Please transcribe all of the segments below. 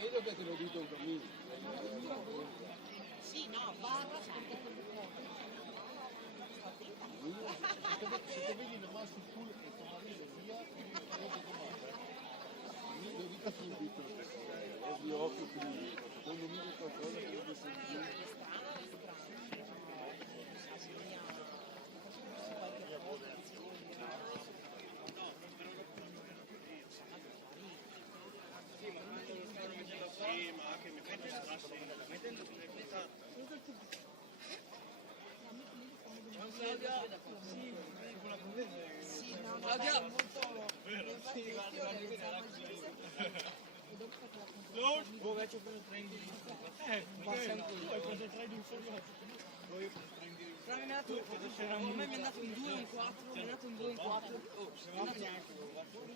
Vedo che te lo dico un cammino. Sì, no, barra sempre con il fuoco. Se te vedi una mano sul culo e ti arriva via, non ti comanda. Lo dico subito. Ovvio, occhio qui. Quando mi dico qualcosa che lo sentire. Sì, ma che mi prende la strada, mettendo sulle puntate. Ciao Claudia! Sì, con la prendere. Sì, no, Claudia! molto... Vero, sì, guarda, Lord, dove c'è quello prendi? Passa anche io. Poi cosa prendi in solo? Poi prendi... A me mi è andato in 2 o in 4, mi è andato in 2 o in 4.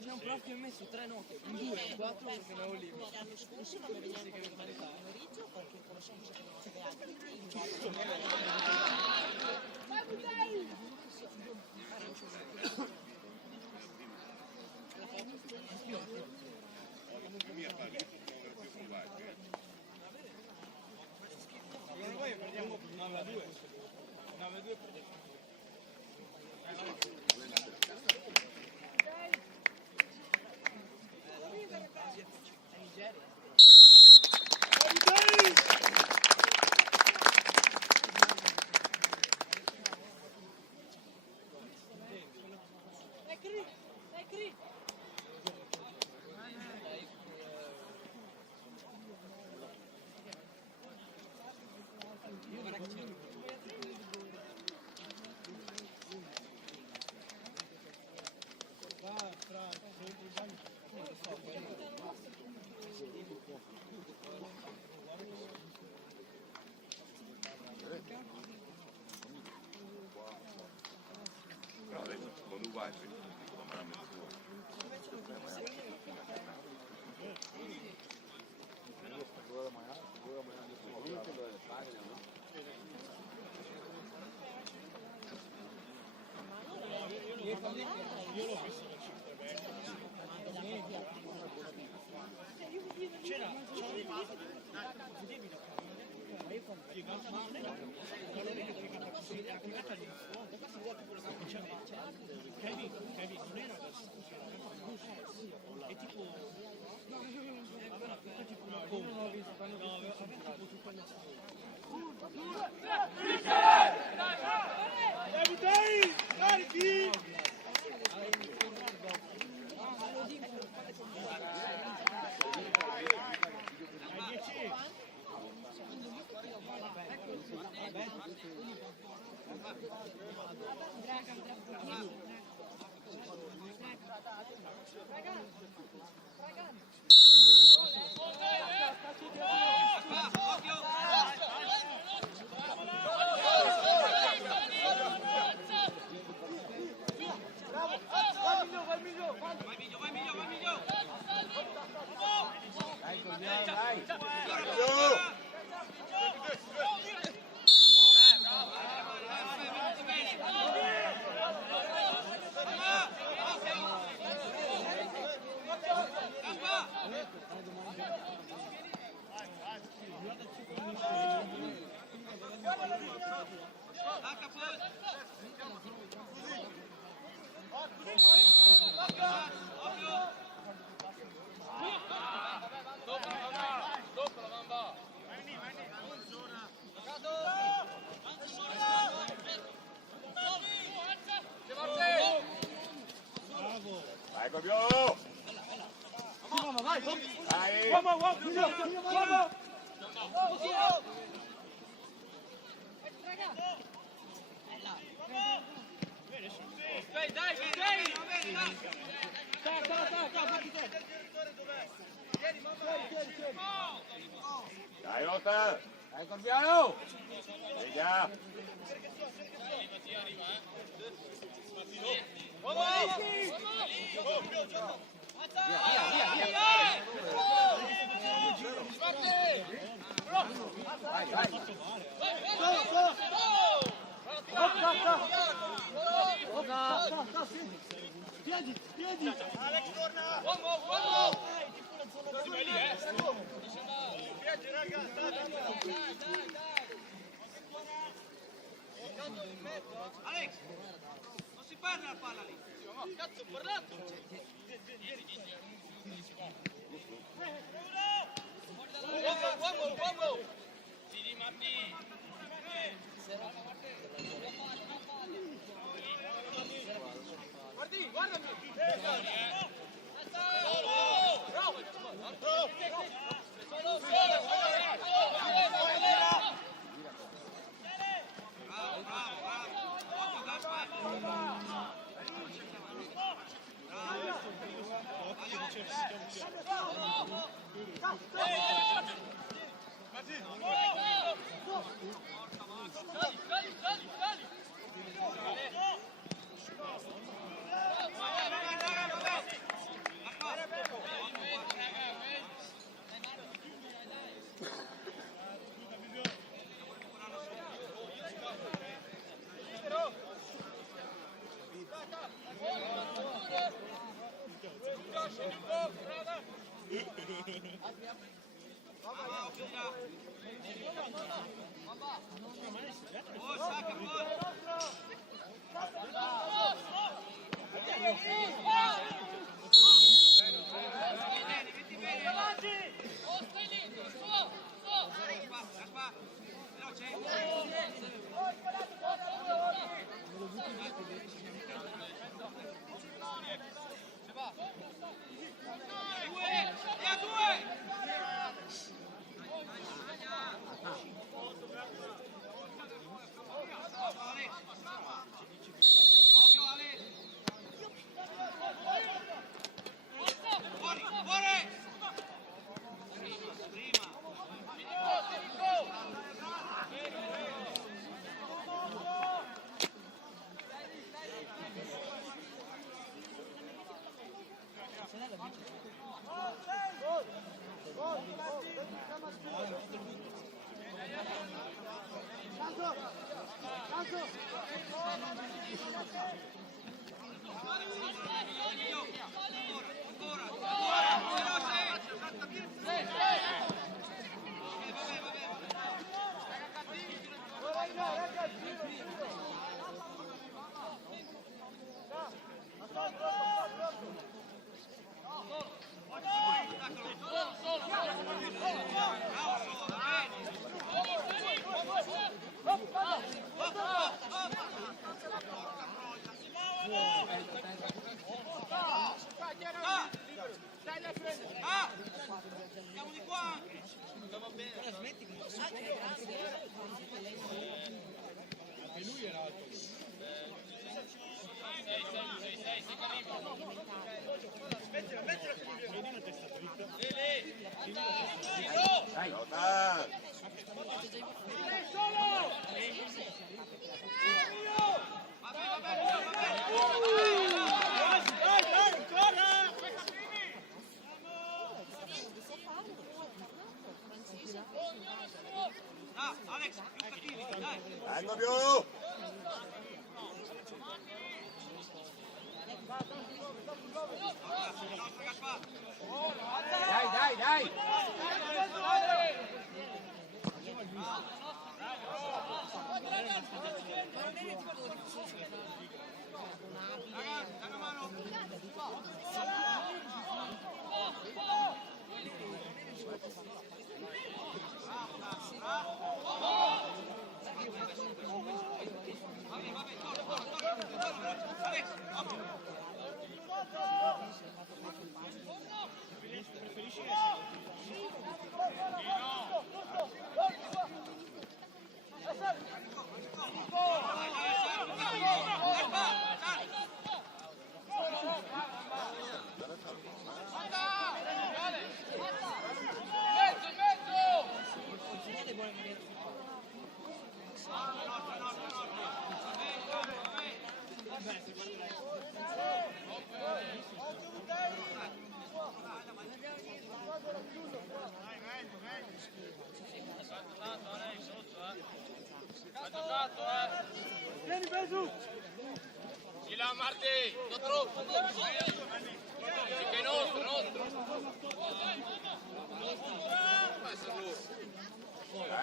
C'è un prof che mi ha messo 3 note, in 2 o in 4 perché ne avevo libero. L'anno scorso non mi veniva il pomeriggio perché conosciamo che non c'è altri. Noi prendiamo 9 a 2. 9 a 2 prendiamo. Io l'ho visto da 5 c'era rimasto vedevi la camera piegata male piegata così è piegata lì fuori questo vuole tipo la diceva Kevin non era adesso è tipo aveva tipo una pompa no aveva tipo tutta la Davide Vai Fabio! Vai! Dai Lotta! Dai Corbiano! Via! Piedi! Alex, torna! Uomo! Piedi, raga, Alex, non si perde la palla lì! Cazzo, ho parlato! Uomo! Sidi Martì! Guardami! Andiamo di qua anche! Va bene! E lui era alto. Mettila che mi vedi una testa dritta. Dai Lotta! Alex, più cattivi, dai! Dai Fabio! Dai! Vieni Besu! Di là Marti, non troppo. Sì che è nostro.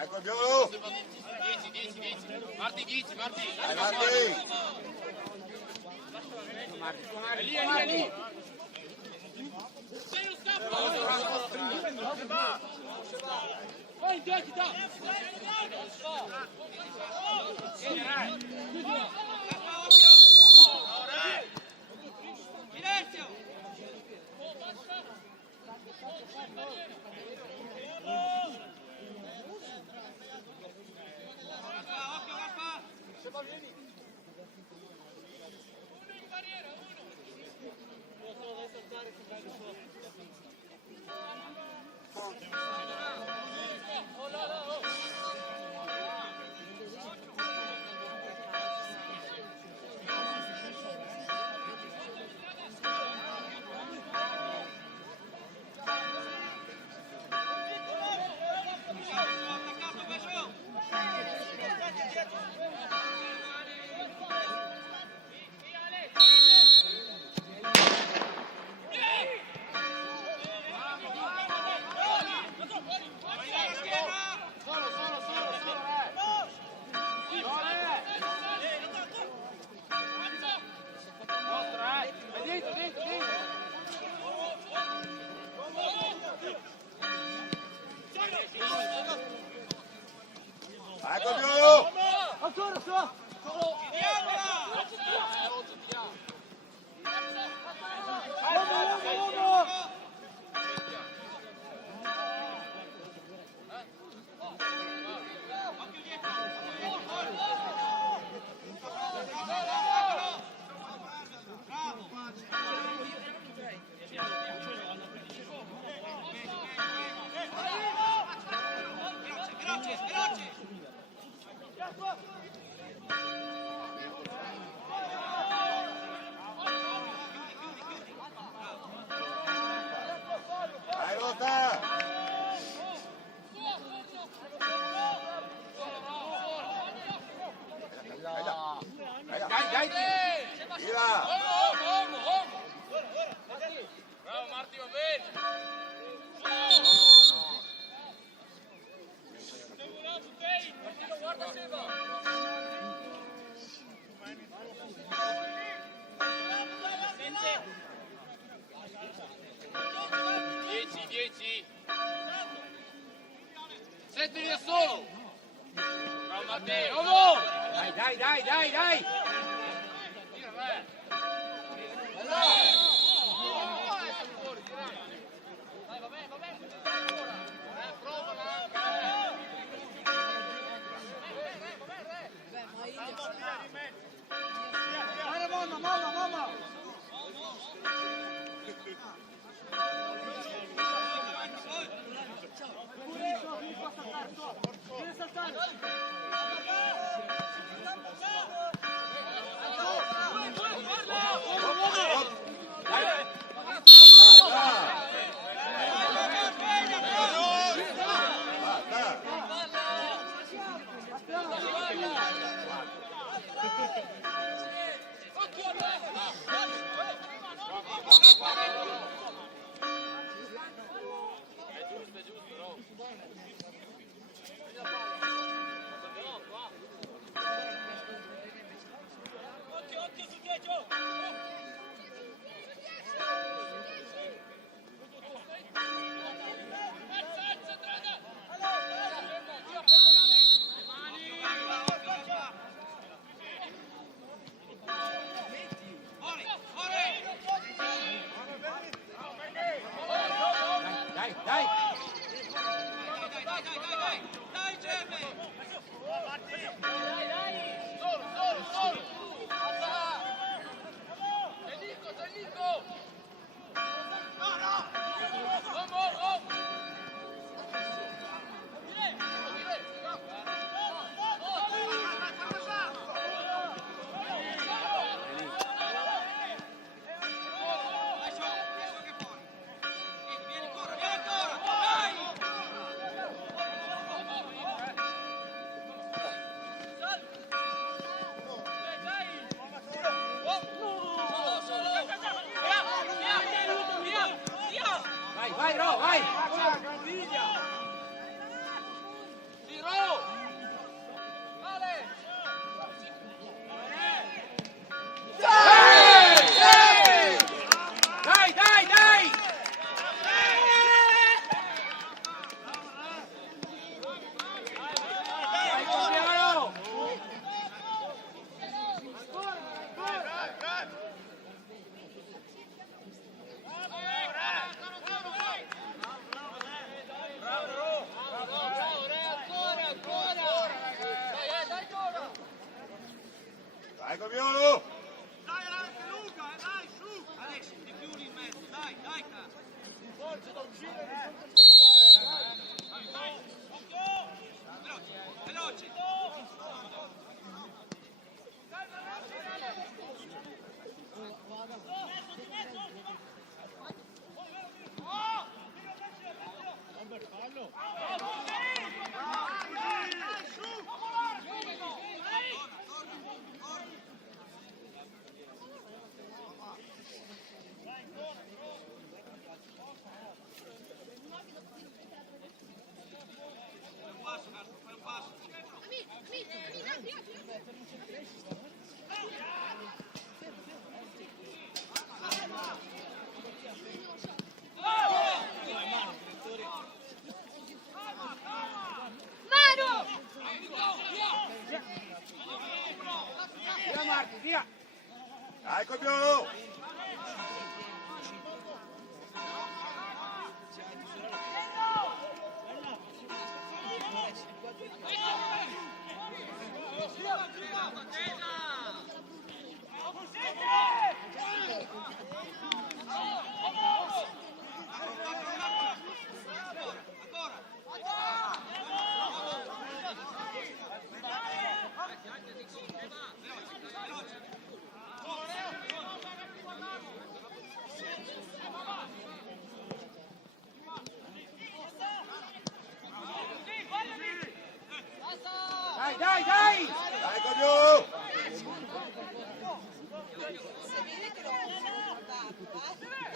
Ecco Giolo! 10. Marti, 10. Dai Marti! È lì. Vai, dai, dai! Silenzio! Ecco Giolo! Ancora su! Uomo! Dai Lotta! Dai! Tira! Bravo Marti, va bene! Martino, guarda Seba! 10. 7 via solo! Bravo Matteo! Uomo! Dai! Tira, vai! Va bene! Provala anche! Molla! Vieni saltare! È giusto, no? dai, dai. Dai, Germe! Solo. Sei Nico. Oh. Vai, Ro, vai! Sì, Ro! Vale! Dai! Dai, Cogliano! Dai, Cogliano! Dai, anche Luca, dai, su! Alessio, di più lì in mezzo, dai, cazzo! Veloce! Fai un passo! Via Marti, via! Dai, Cogliano! Dai! Dai, Cogliano! Se vede che l'ho guardato, la sera.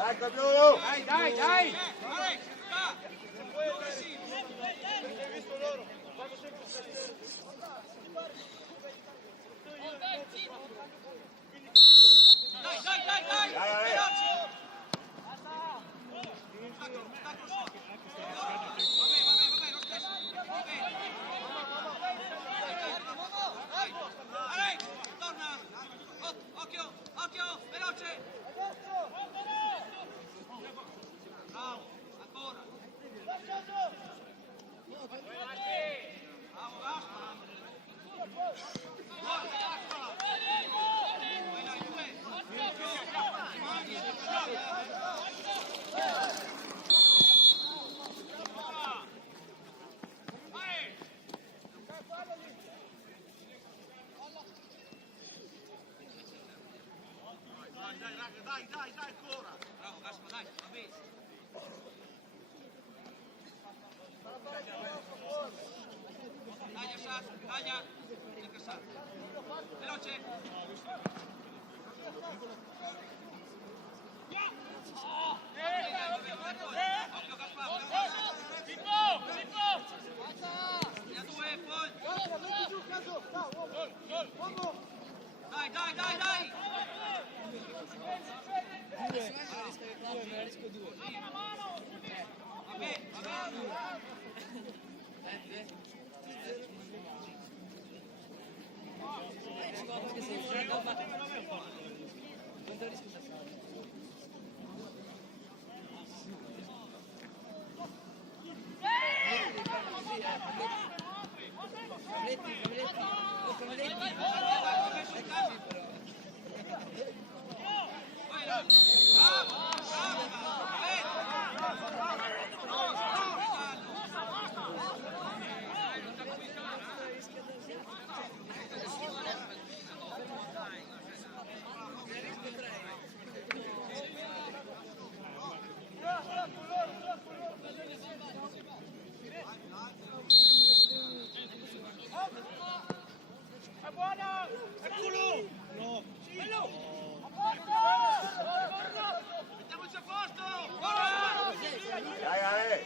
Dai, Cogliano! Dai! Dai! Dai! Veloce! Vabbè, lo stesso! Va bene! Dai! Torna! Occhio! Veloce! Bravo! Ancora! Bravo, Gaspar! Dai, ancora! Bravo, Gaspar, dai, va bene! Taglia, Sasso, taglia! Veloce! Dai, dai, dai, dai! Mettiamoci a posto! Dai, dai!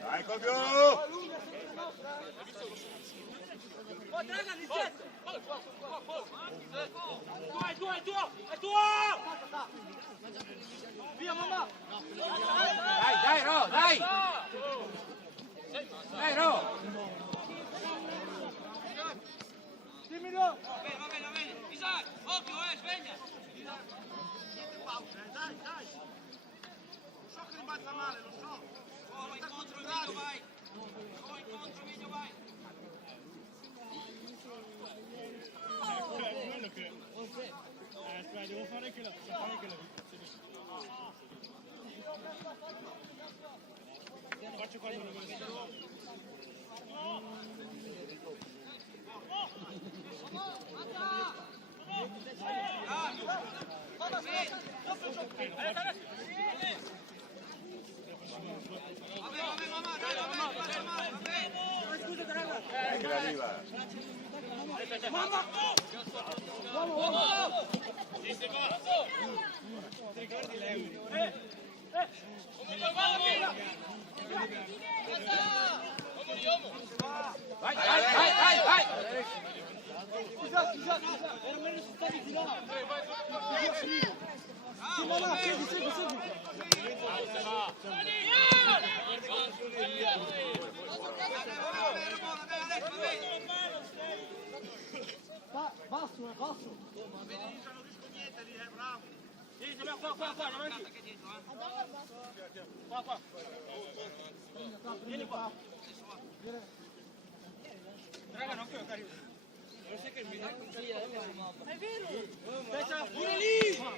Dai, Copiolo! Dai, dai, Ro, dai! Dai, Ro! Va bene, va bene. Isaac, occhio, sveglia! Dai, dai! Lo so che rimbalza male, lo so! Oh, incontro, Emilio, vai! Oh, incontro, Emilio, vai! Quello che... aspetta, devo fare anche la faccio quando lo vedo. Vabbè, mamma, dai, faccia male, Che arriva! Ti ricordi l'euro? Vai, vai, vai, vai, vai! Raga, non che carico. Non sai che mi dà È vero! pure lì! Ma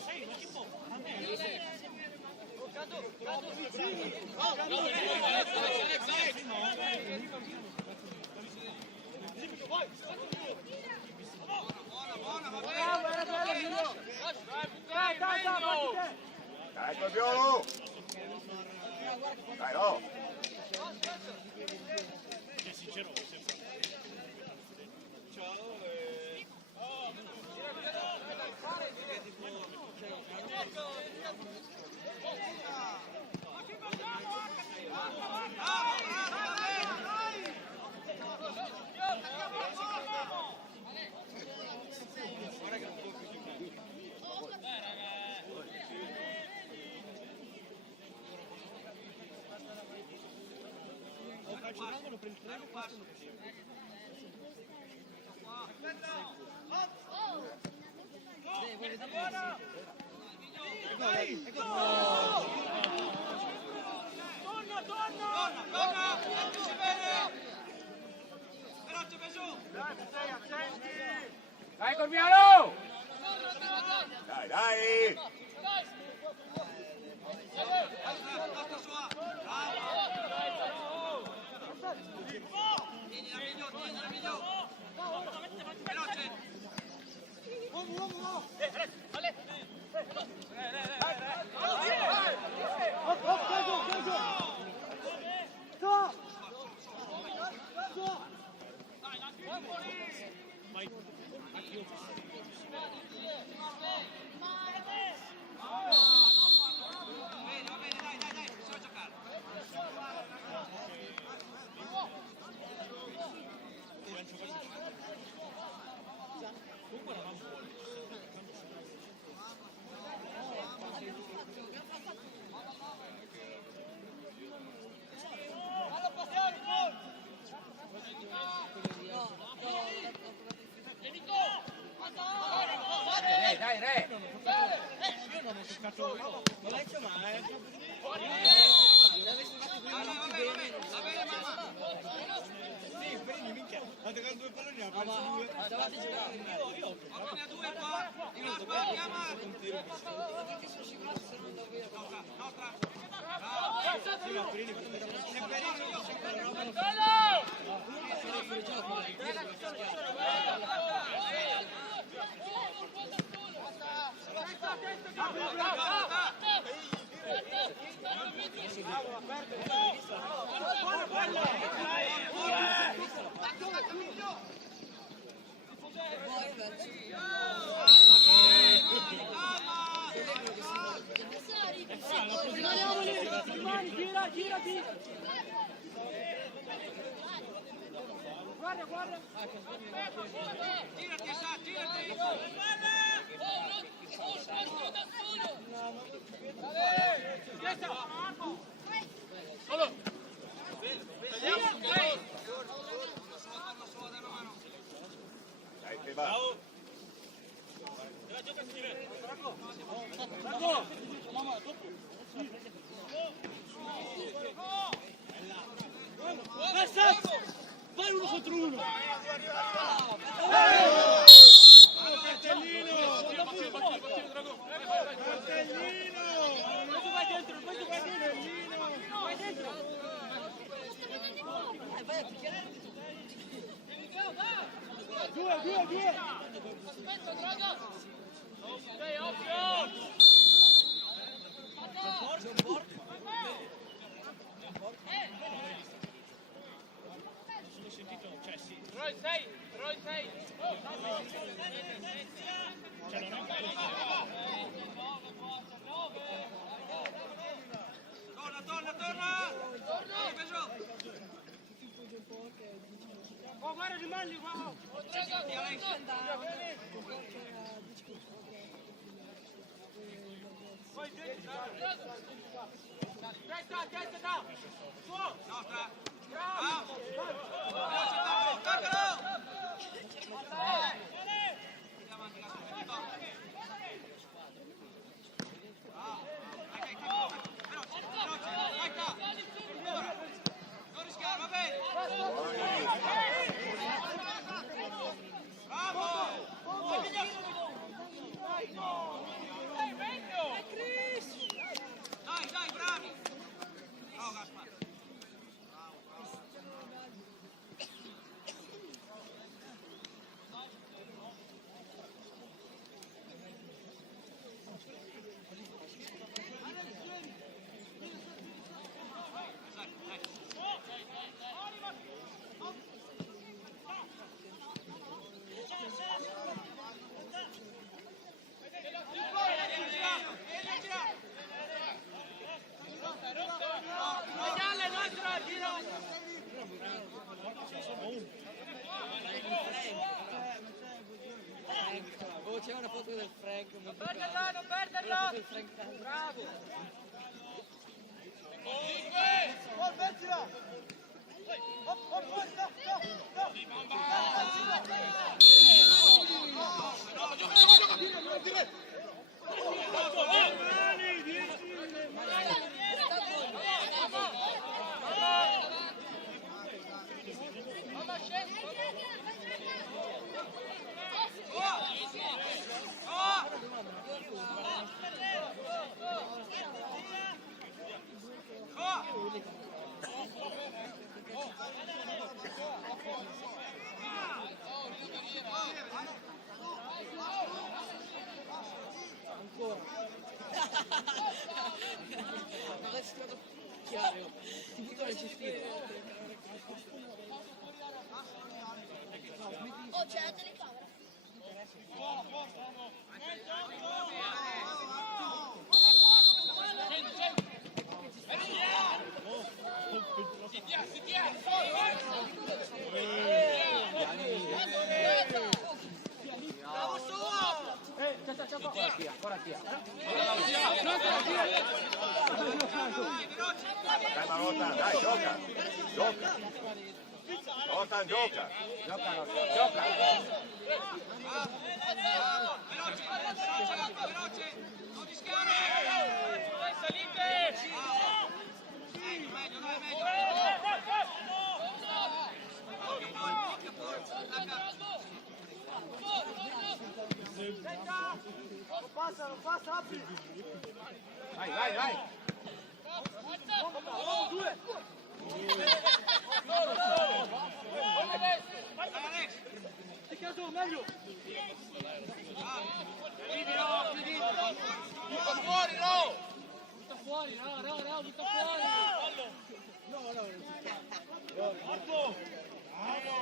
sai, ma chi può? A me. Dai, Copiolo! Dai, no! È sincero, calcio d'angolo per il 3 e questo non Torna! Mettici bene! Veloce, Besù! Dai Corviano! Dai! Nostra sua! Tieni la miglio! Veloce! Va bene, dai, possiamo giocare. Dai, re! Io non ho toccato Valencia mai. Va bene, mamma. Sì, prendi minchia. Ha toccato 2 palloni, ha perso 2. Io ho toccato. Pallone a 2 qua. Gaspar, chiama. Nostra. Sì, ma Perini è perino. Girati, Asa, girati. Solo! Dai, che va! Vai uno contro uno! Cartellino! Cartellino! Questo vai dentro, questo vai dentro! Vai dentro! Vai a picchiare! Due! Aspetta, Drago! Dai, occhio! Sono sentito, cioè sì. Roy 6! Cioè non è un Torna! Dai, Besù. Oh, guarda di Malli, guarda! Di Alex. Nostra. Bravo. Veloce, toccalo. Andiamo avanti, Gaspar, veloce, dai, qua. Ora. Non rischiare, va bene. Bravo. Dai, bravi. Bravo, Gaspar. C'è una foto del Frank. Non perderla! Del Frank. Bravo! Gioca, Oh, c'è la telecamera. Bravo su! Calma, Rotan, dai, gioca! Gioca! Rotan, gioca! Gioca! Veloce! Non rischiare! Salite! Meglio, dai, meglio! Ok, no, il picchio fuori, attacca! Lo passa, apri! Vai, vai, vai! Alex! Ti chiedo meglio! Butta fuori, no! Butta fuori, no, butta fuori! Marco! Amba!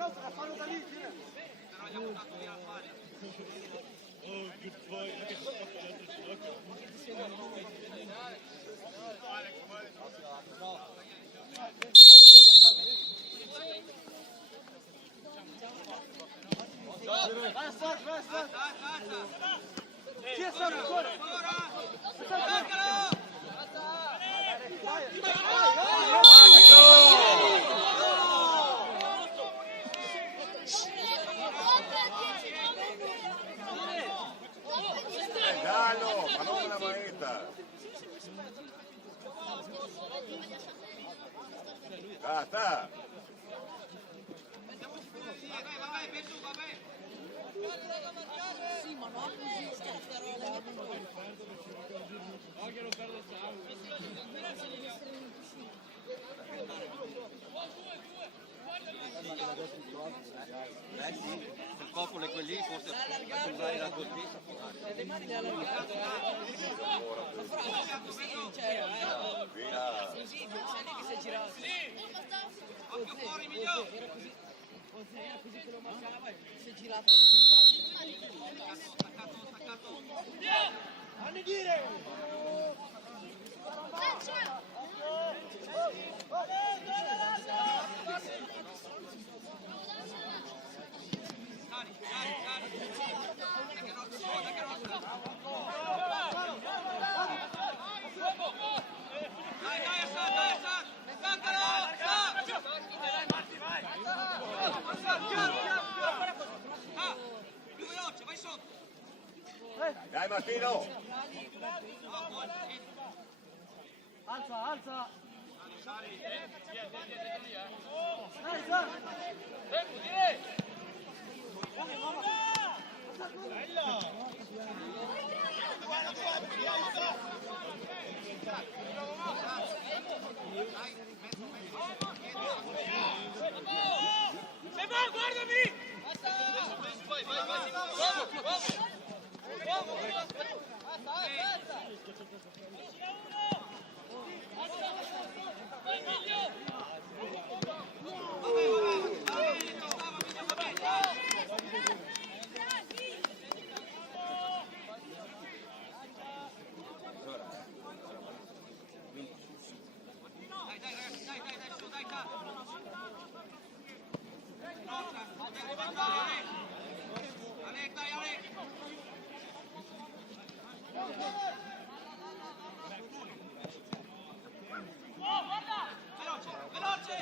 nostra, fallo da lì, Però gli ha buttato via la palla. Basta. Alza! Chi è stato ancora? Attaccalo! Gallo, ma non con la manetta. Basta. Vai, per su, vabbè. Sì, ma non così, sta roba. Sì, il popolo è quelli, forse per usare la corteccia. Le mani le ha allargate, Via. così, sai lì che si è girato. Occhio fuori, migliore. Era così che lo mancava e si è girato in Staccato. Anni dire! Cari. Dai che nostra. Dai, Assad. Staccalo! Più veloce, vai sotto. Dai Martino. Alza! Se va, guardami! Veloce!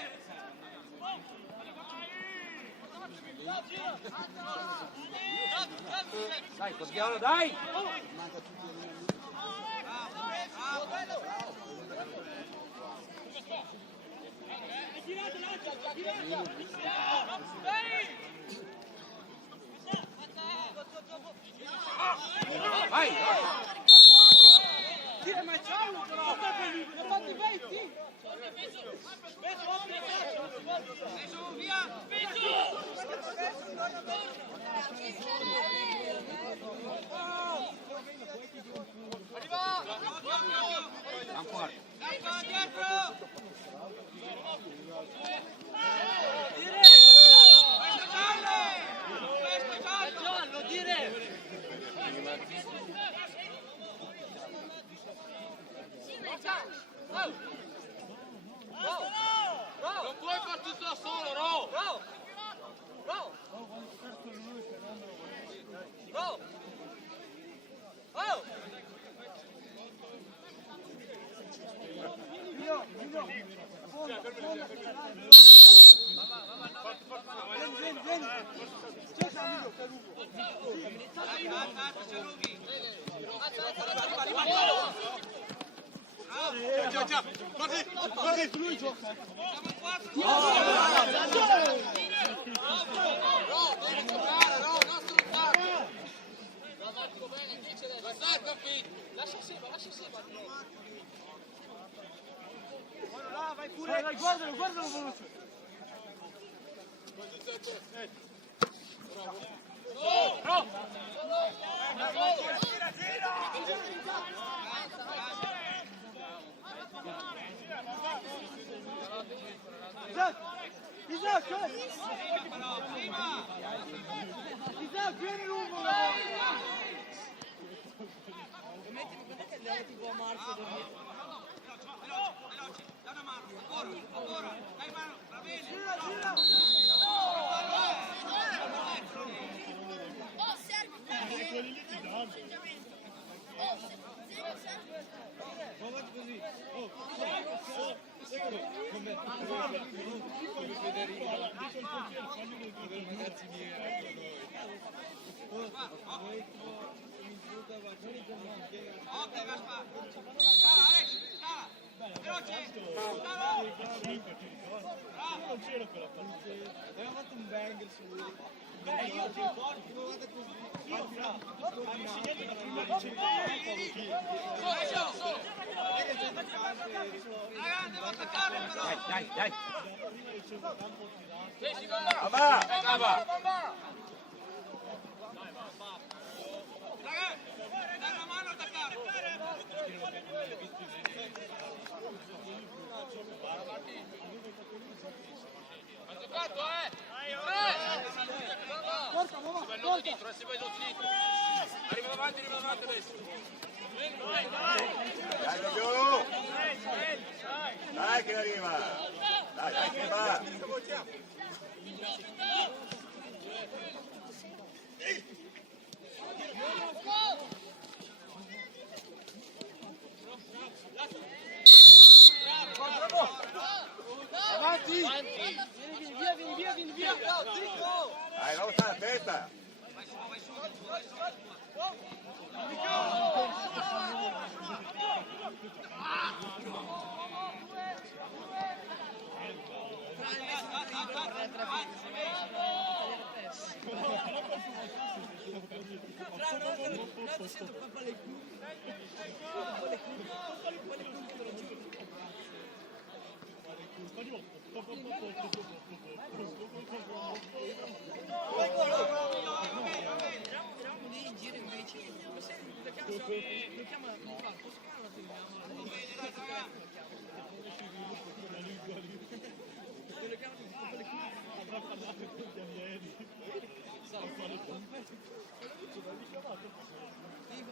Dai, Coschiano, dai! Vai! Tira mais ciao, però! Non fatti venti! Su, via! Ancora! Dai, va dietro! Questo giallo! Questo giallo! Dire! Non puoi far tutto da solo, Ro! Lascia Seba. Vai pure! Vai, guardalo veloce! Isaac, vieni lungo! Mettimi che andiamo tipo a marzo a dormire. Veloce, da una mano, ancora, dai mano, va bene! Oh, serve! Quelli lì ti danno. Oh, serve! Guardate così. Oh, come Federico. Dico il portiere, fagli un altro ragazzi miei. Ok, Gaspar! Scala, Alex, scala! Veloce! Scala! Non c'era quella parte. Abbiamo fatto un bang su lui. Io ti ricordo, guarda così. Io avevo segnato la prima Ragazzi, devo attaccarlo però! Dai! Mamma! Ragazzi, dai una mano a attaccarlo! Ha giocato, Bello dietro, si va dietro. Arriva davanti adesso. Dai, giù! Dai che arriva! Dai che va! Avanti! Vieni via! Dai, non sta a testa!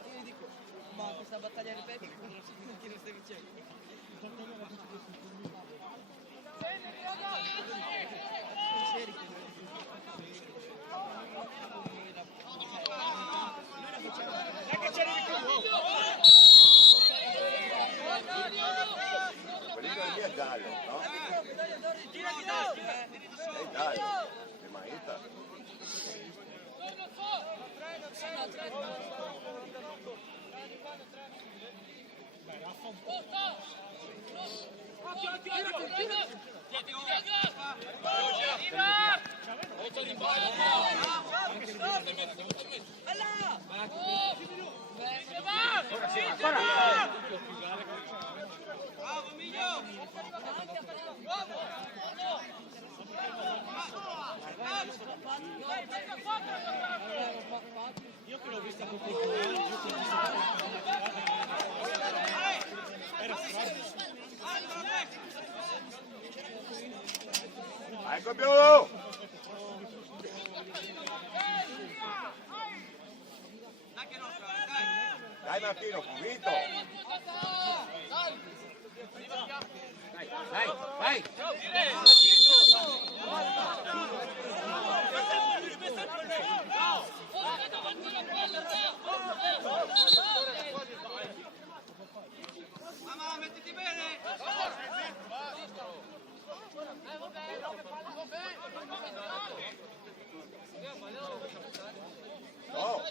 Io dico, ma questa battaglia ripetica che non stai vincendo? Che c'è giallo, no? È giallo, è Maita. Bravo, Miglio! Io che l'ho vista proprio era Ecco più! Dai che nostra, dai! Dai Martino, convinto! Vai, vai! Mamma, mettiti bene! No!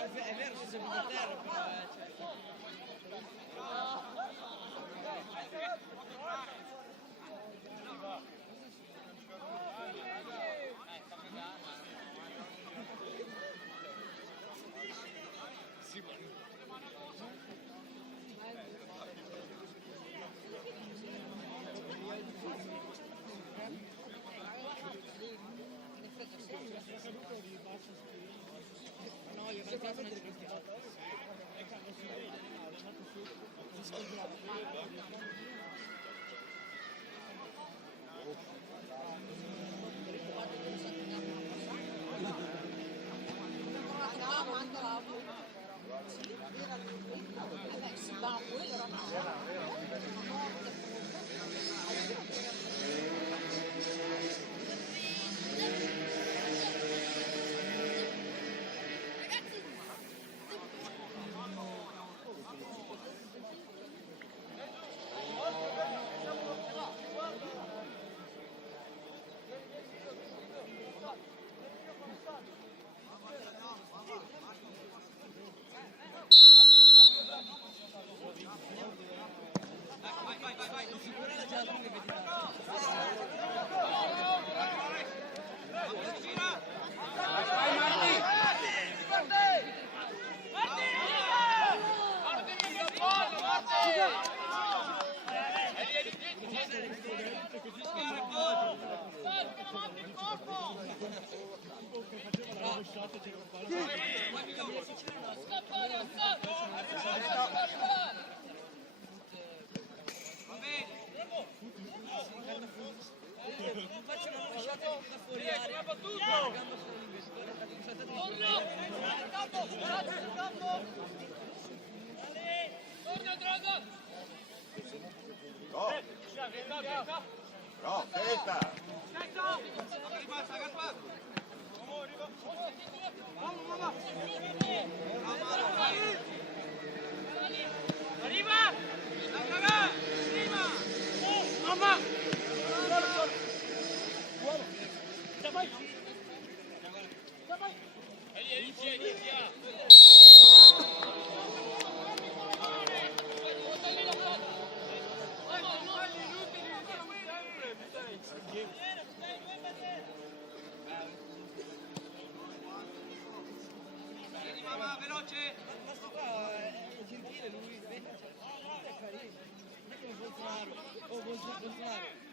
È vero, si sembra da terra, però no, io avrei fatto una di questi giochi. No! No, testa! Arriva! La cagà! Prima! Mamma! Vieni mamma, veloce! Questo qua è gentile lui, è carino, non è come Bolsonaro, o Bolsonaro.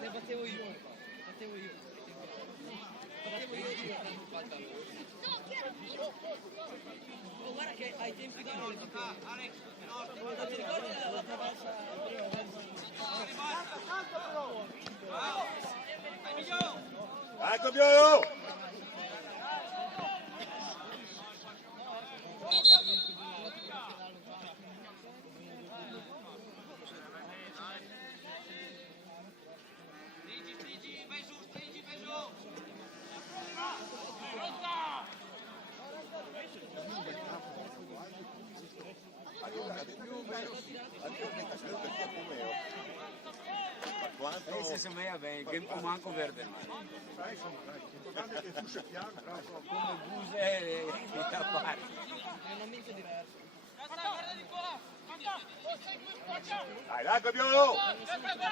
Ne battevo io. Oh, guarda che ai tempi di noi ti ricordi la traversa? Vai Copiolo! Esse se meia bem, che non manco verde mai. Come Buse e Tapari. È un ambiente diverso. Dai Copiolo!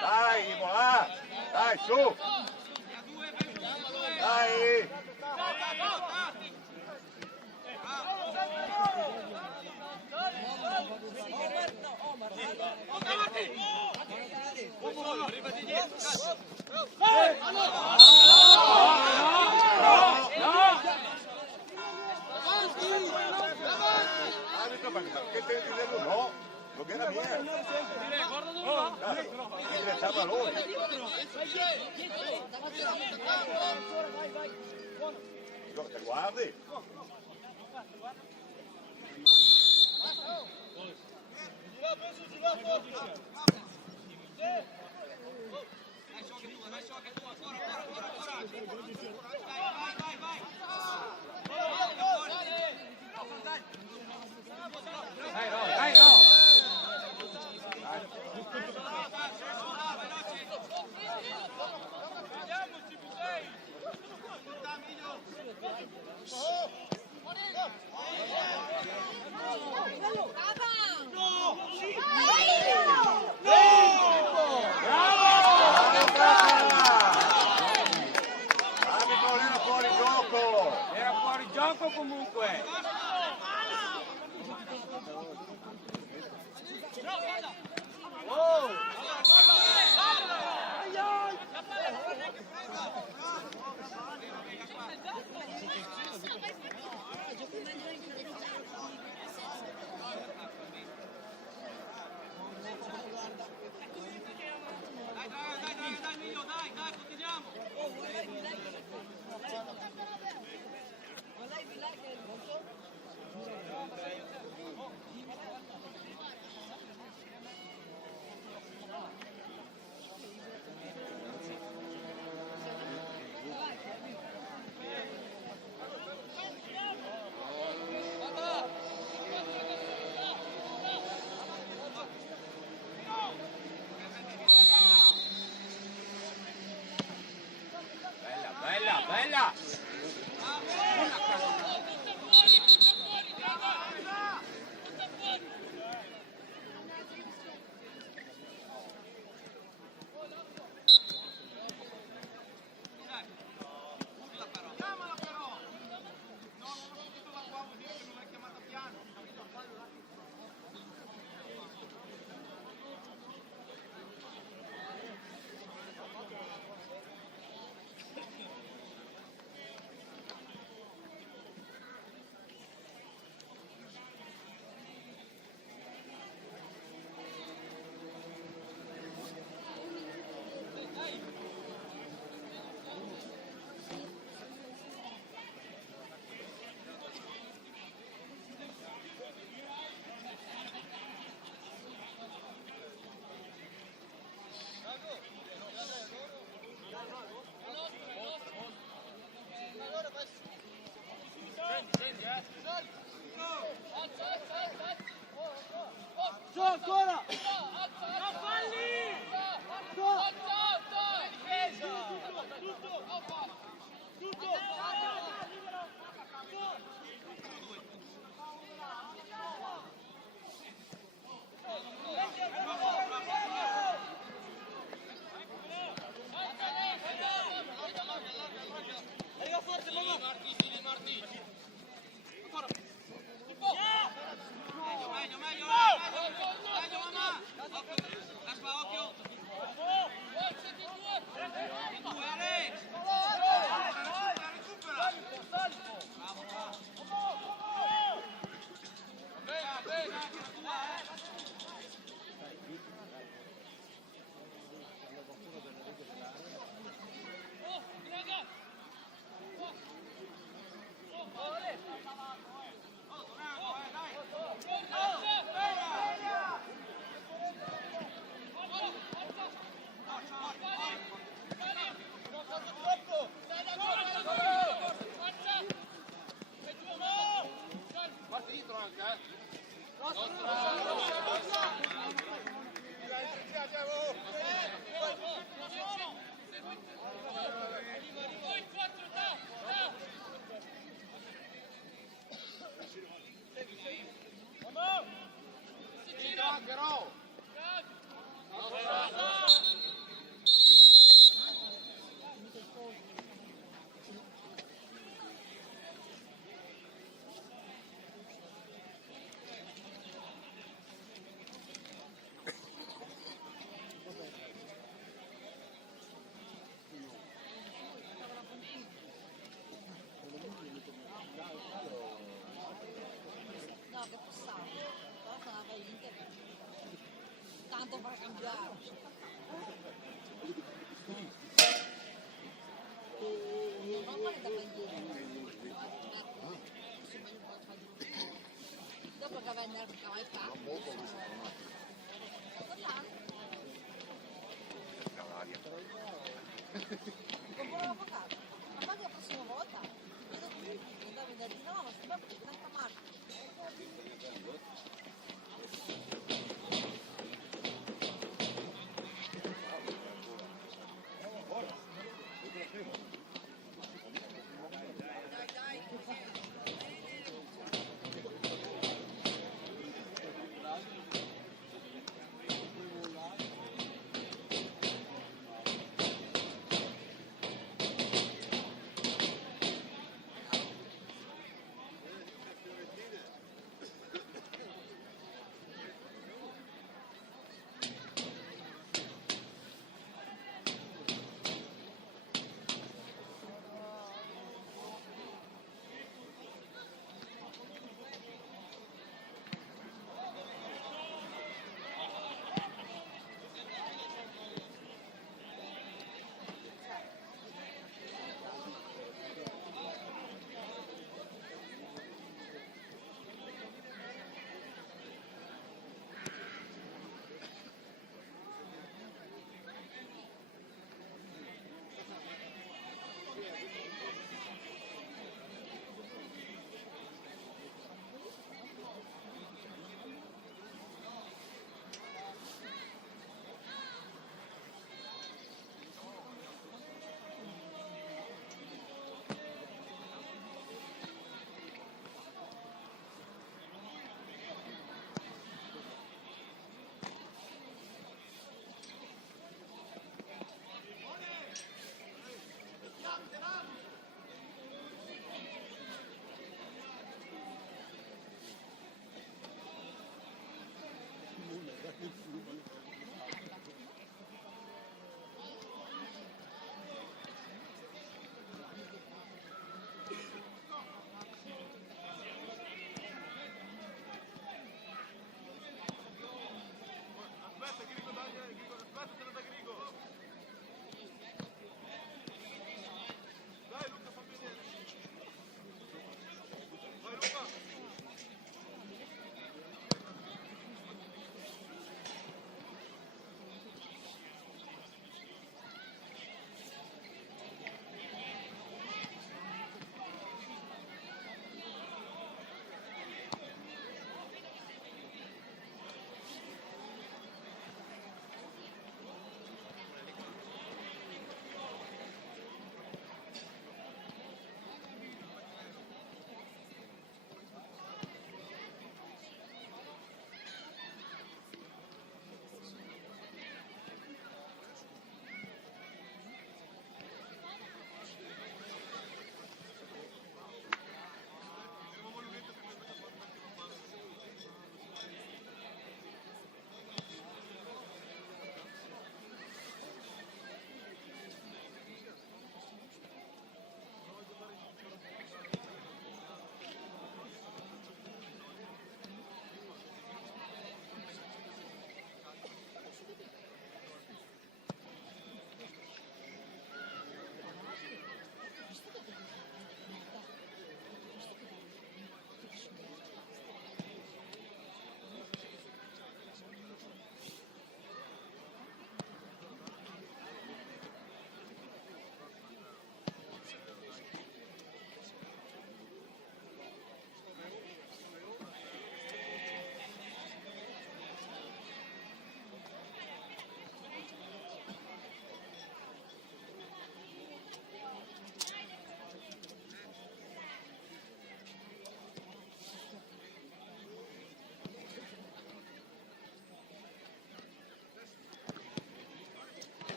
Dai, Imola! Dai, su! Dai! Che te dico no? Non è la mia. Dai, stava lui. Te guardi? Dai, no! Era fuori gioco comunque! Dai, Emilio, dai, continuiamo! Bella, bella! Su ancora! Non falli! manca? No, che passava. Però stava Inter. Tanto per cambiare. Non fare da bandiera. Dopo che venne a cavalcare. Compro l'avvocato. Ma poi la prossima volta. Vedo che andavo in giardino, ma sembra che non fa male.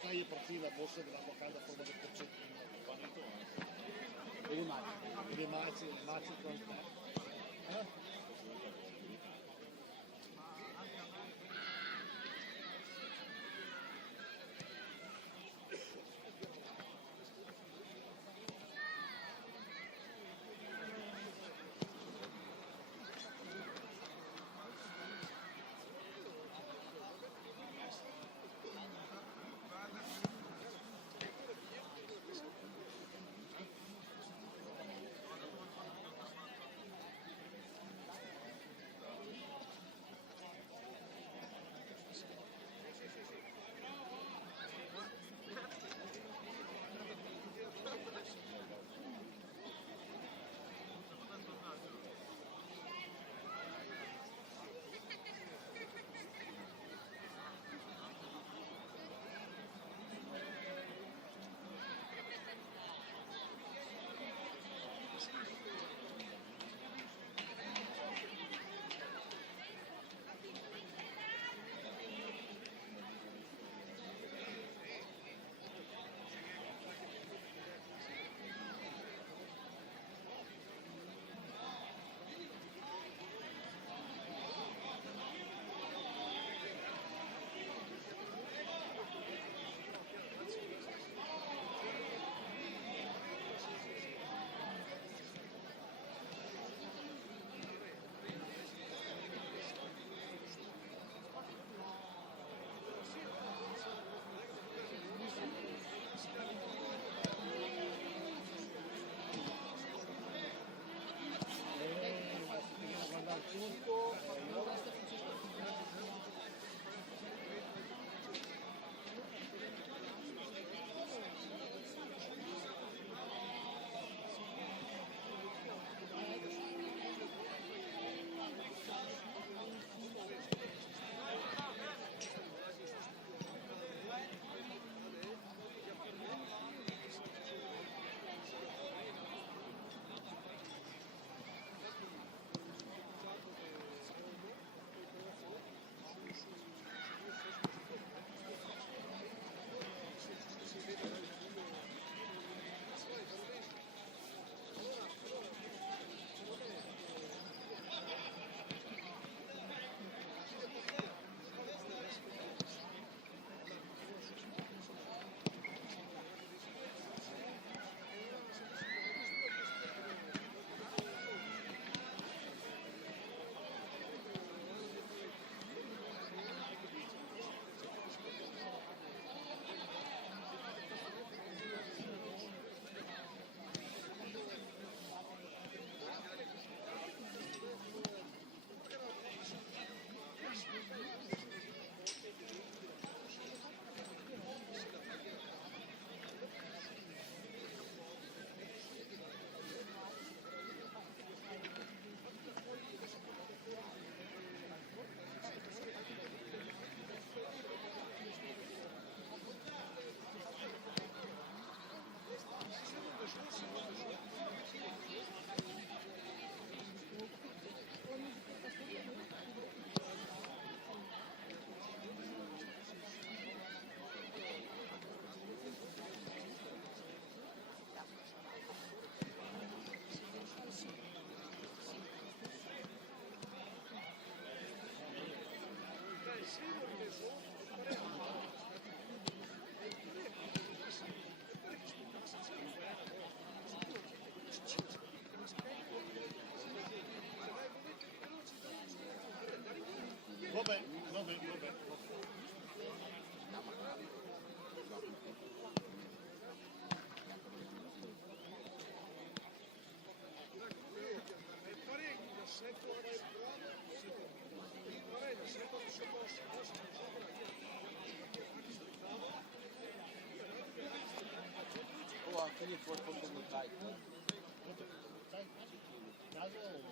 fai partire la borsa dell'acqua calda a forma del porcettino, il panetto anche. E le maci con te. Vabbè. O anche lì fuori fotovoltaico. Caso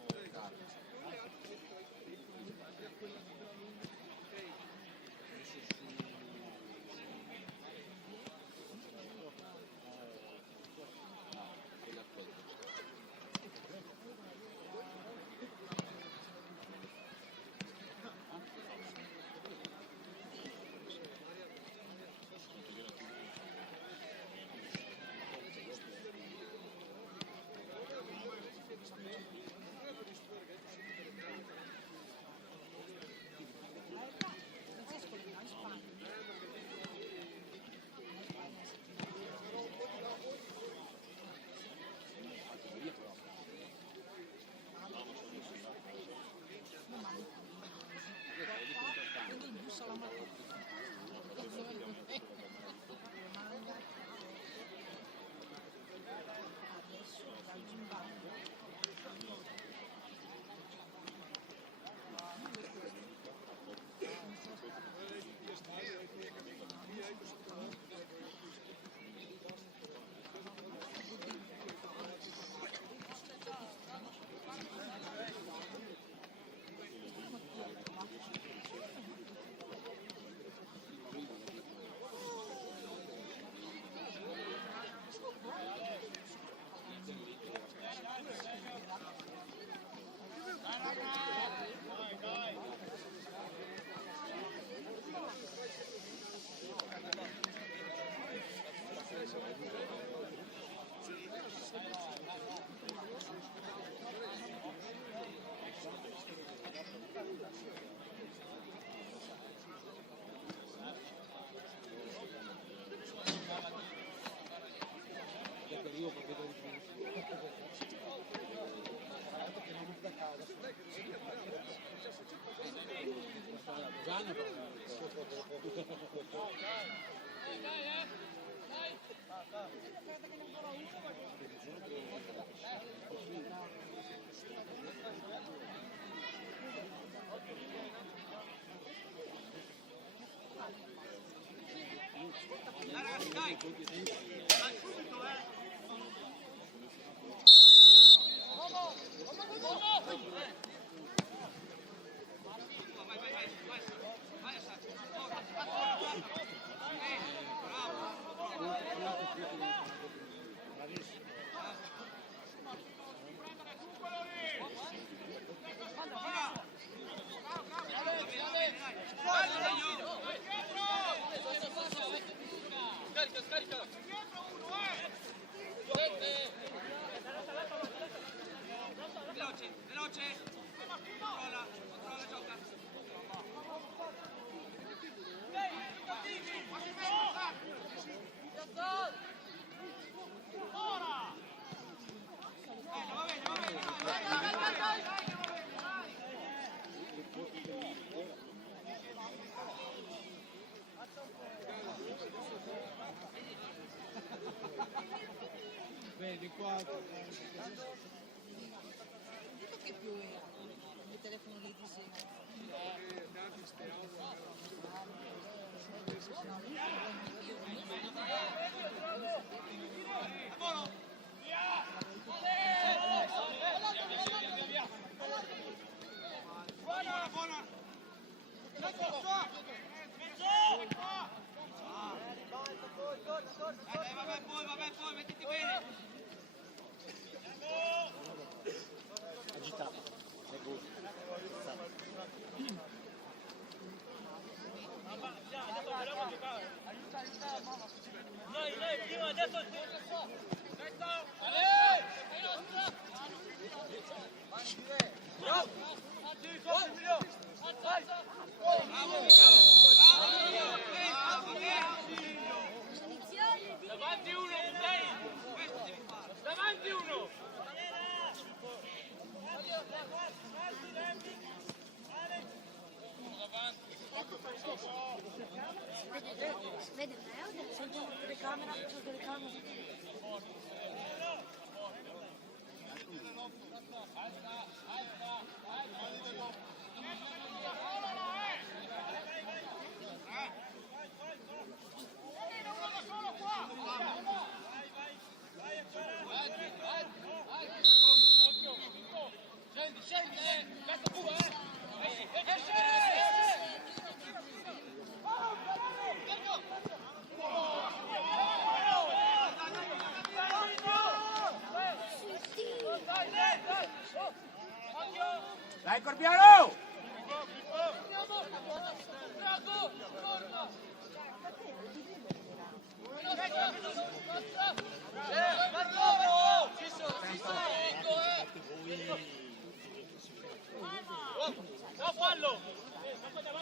Dai ragazzi, dai! Dai subito, vai, Scarica! Veloce! Controlla, gioca! Vedi qua. Detto che più era il telefono lì di sera. Buona! Vabbè, poi, mettiti bene! Agitato. Dai, prima adesso Davanti uno, dai! Davanti uno! Vede me? Senti la telecamera? C'è la telecamera? Scendi, cazzo tu, Dai Corbiano! No fallo!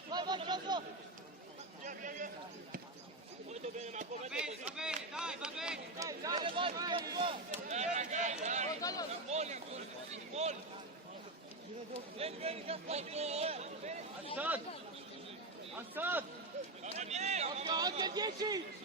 Va bene, dai, va bene! Assad! Anche il 10!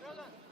Grazie.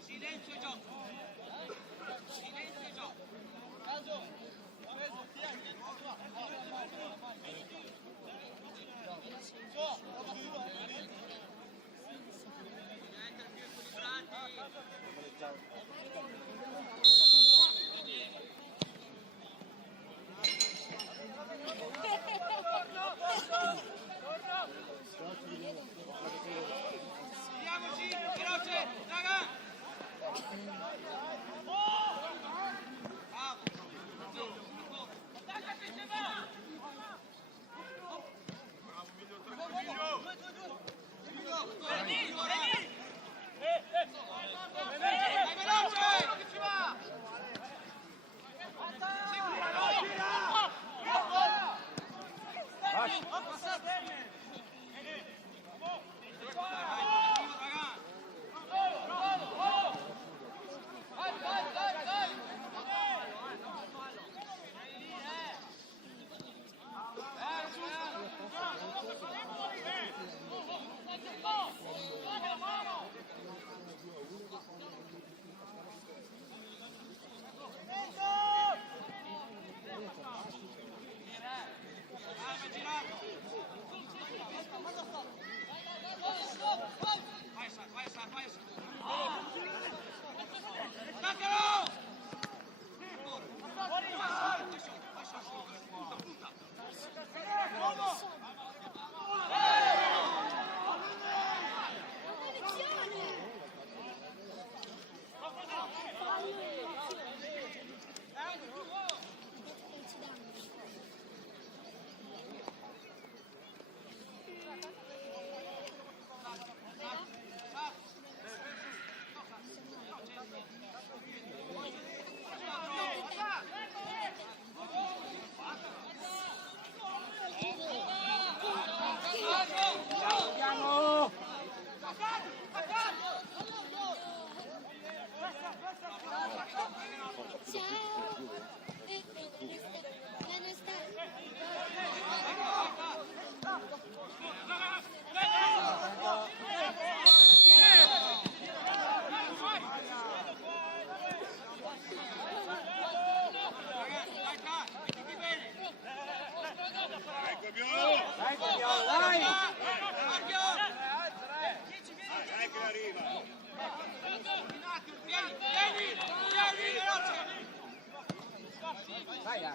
Silenzio e gioco. Silenzio e gioco. Vediamoci, veloce, raga!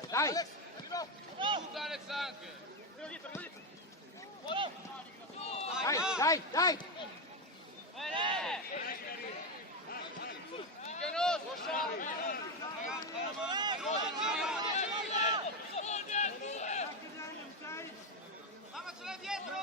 Dai! Aiuta Alex anche! Dai! Fammacela dietro!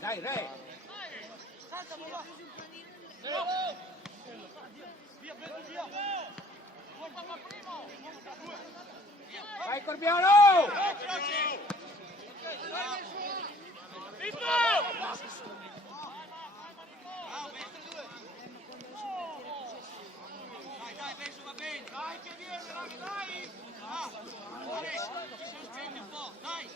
Dai, Re! Vai Corbiano! Dai, penso va bene! Dai che viene, raga, dai! Ci si spegne un po', dai!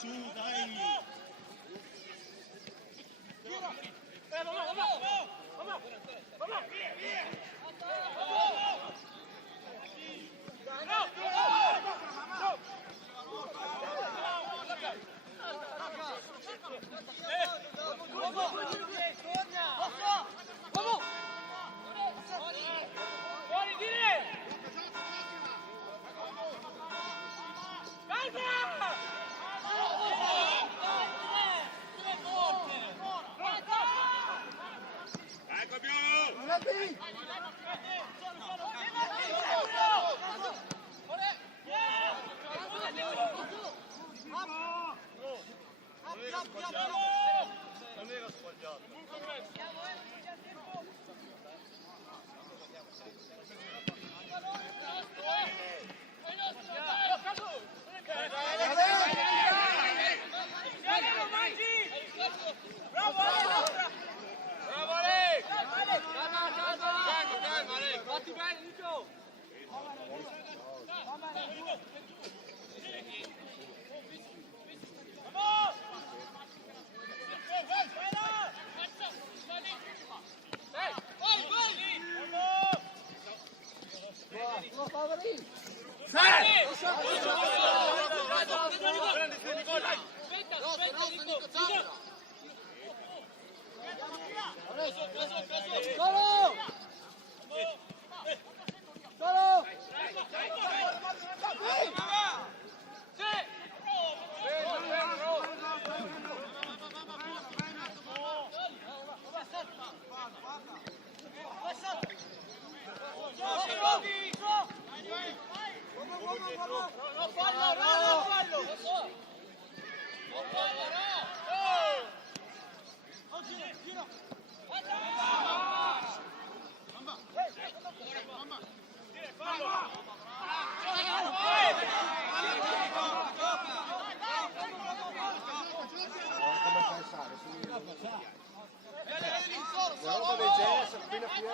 Su, dai! La roba del jazz appena prima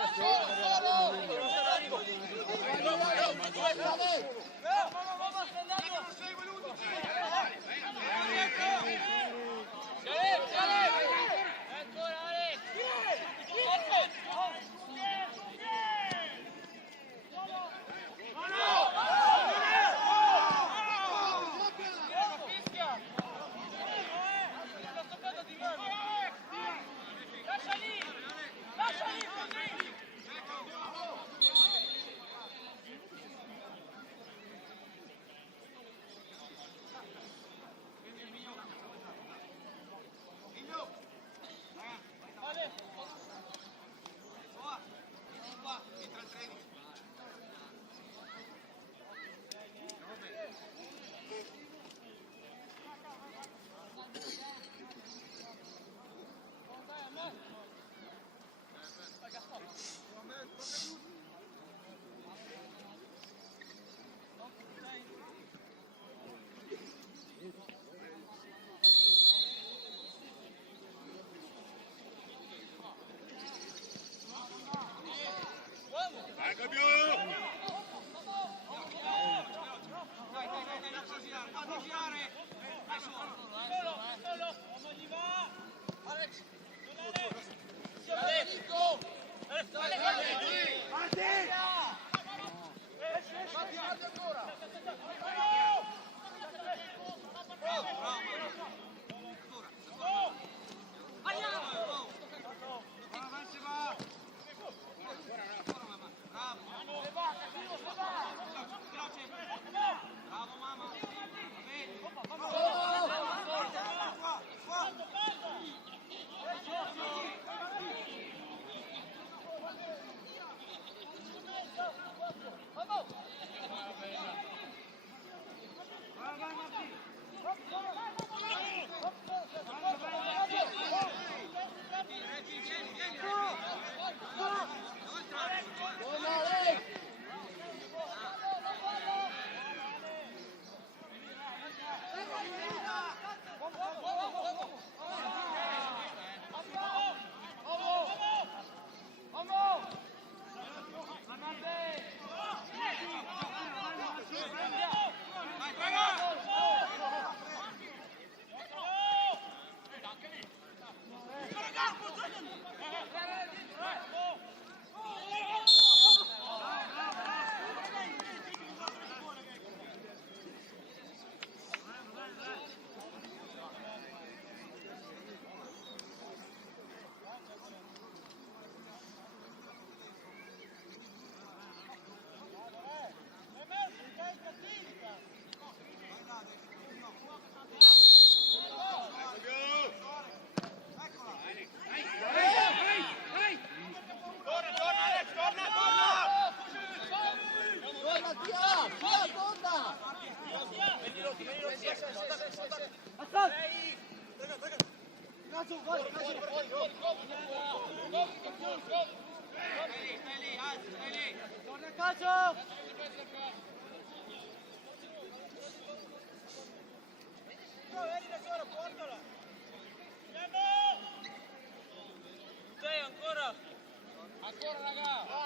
Ancora raga!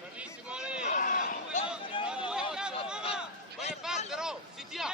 Bravissimo Ale! Vai a battere, si tira!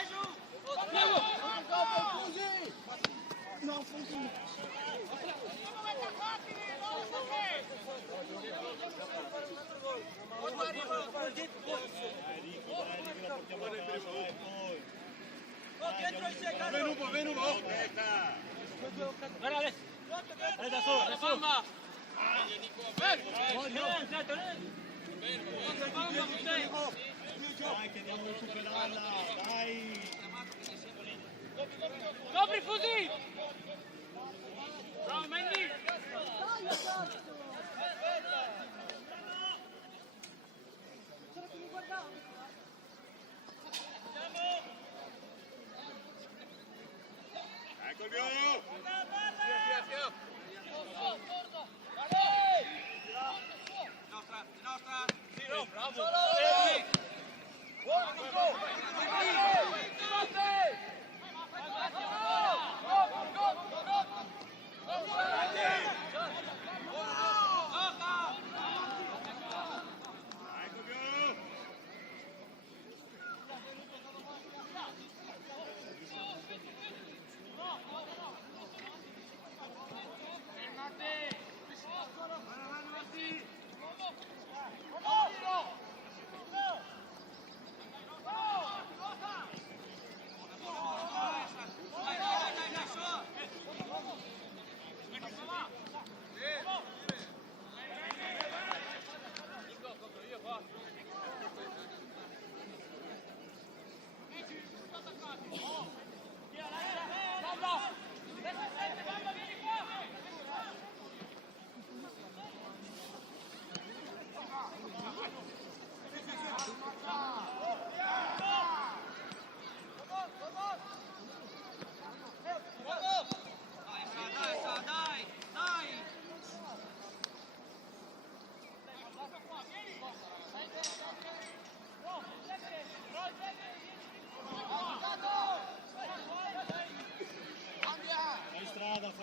Copri fusi! Bravo Mendy! Ecco il violo! Bravo! Ecco il violo!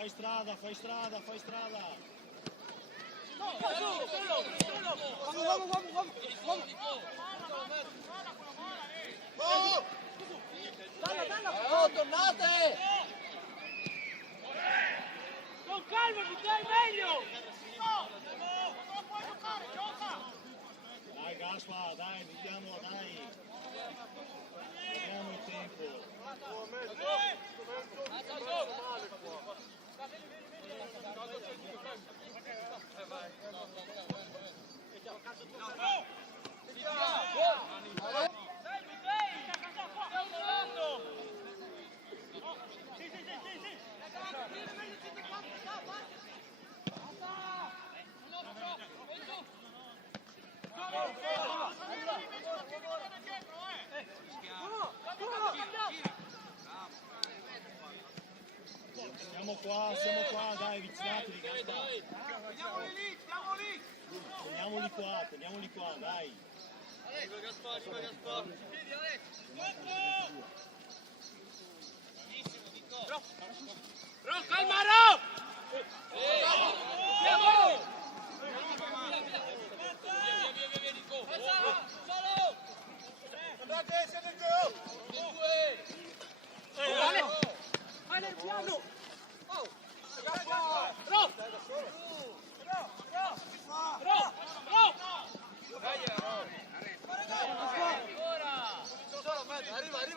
Fai strada! Tornate! Con calma, mi dai meglio! Dai Gaspar, dai, vediamo, dai! Vediamo il tempo! Siamo qua, dai, avvicinatevi, Gaspar! Teniamoli qua, dai! Ro, calma Ro! Via, Nico! Andate, siete giù! Vai nel piano! Arriva!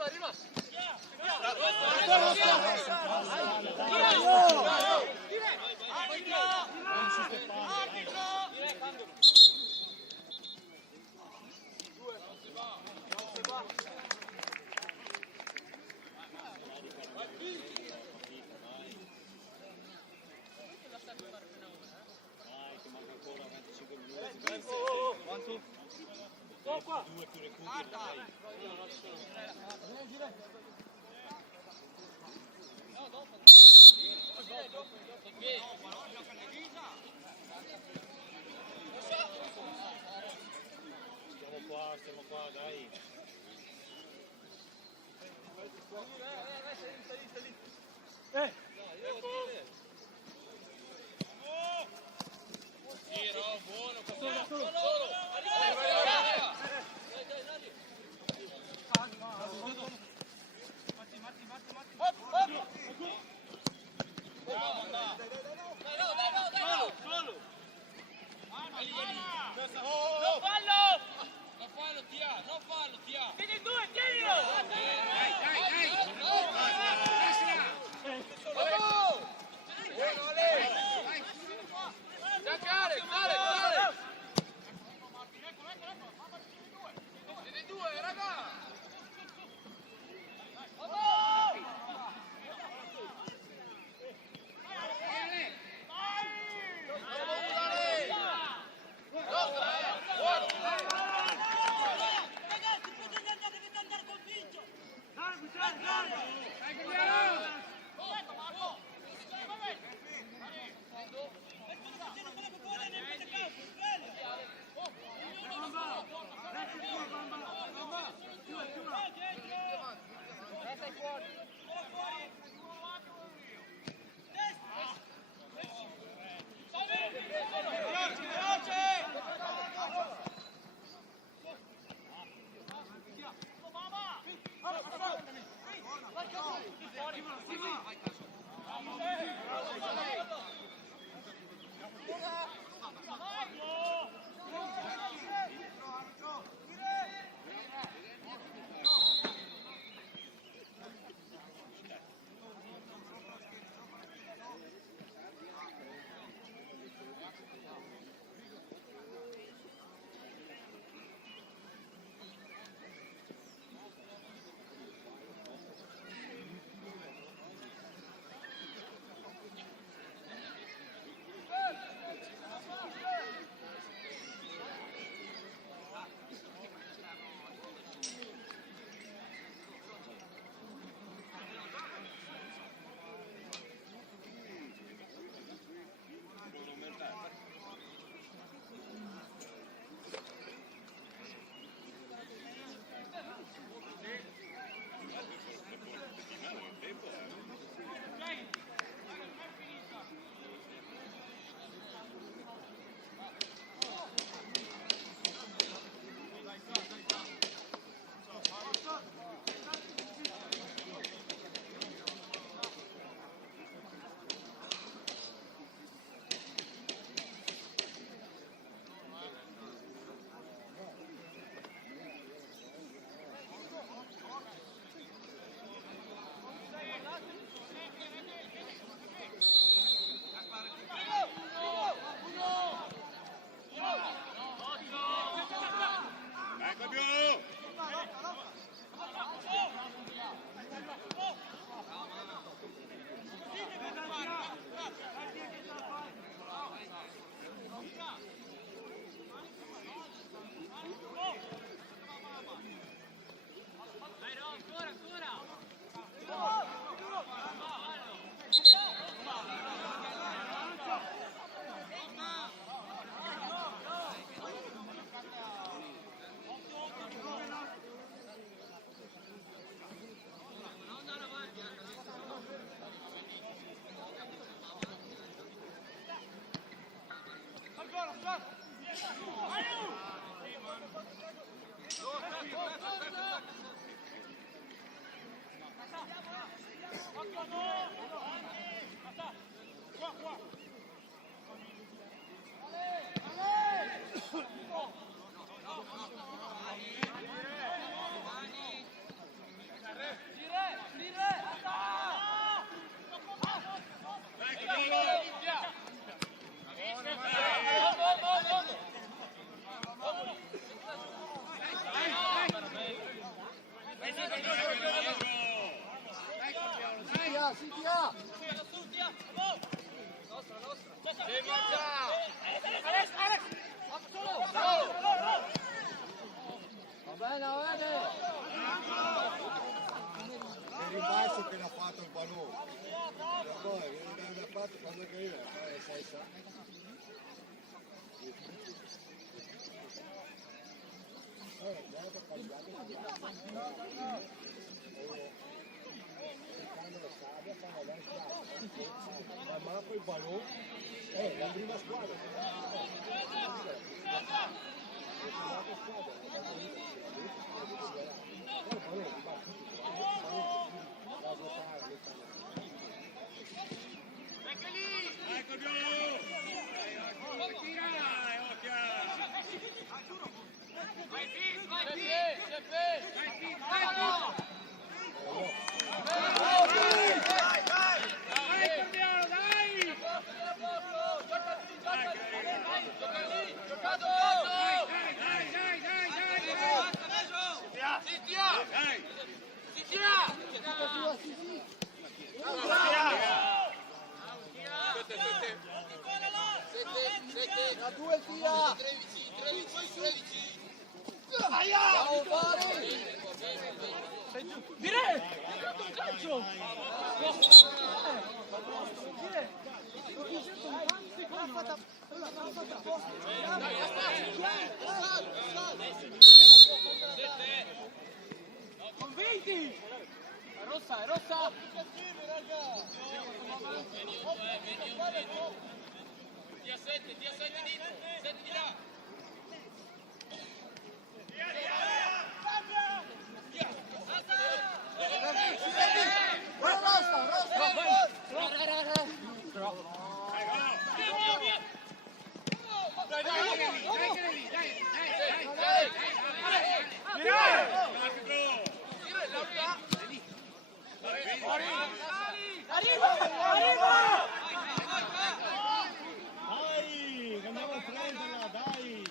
Tiro, buono, solo. Arriva. Non fallo, Tia. Tieni due, tienilo. Dai. Siete due, raga! Rimbalzo che l'ha fatto il balone. Poi l'ha fatto quando che io sei sa. Balò è la prima squadra. Ecco Dio! Tira! Occhia! Vai fit, vai fit! A due via! 13! Direi! Un calcio! Con 20! È rossa, è rossa! Dia 7 di 7 di là! Dai, che andiamo a prenderla, dai!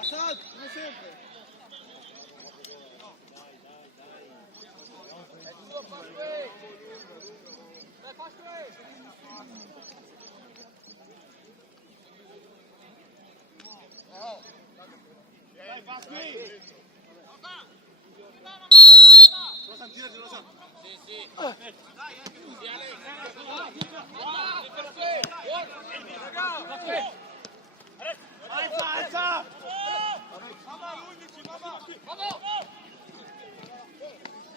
Assalto, come sempre! Dai, fa qui! Rosa, tirati, Rosa! Sì, sì. Sì, Ale. Alza, alza! Mamma, 11, mamma! Vamos!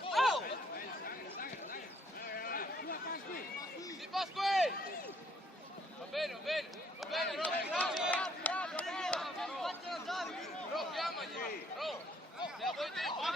Oh! Pasqui! Va bene, Rocchi, Ro, chiamagli, Ro, se la vuoi dentro,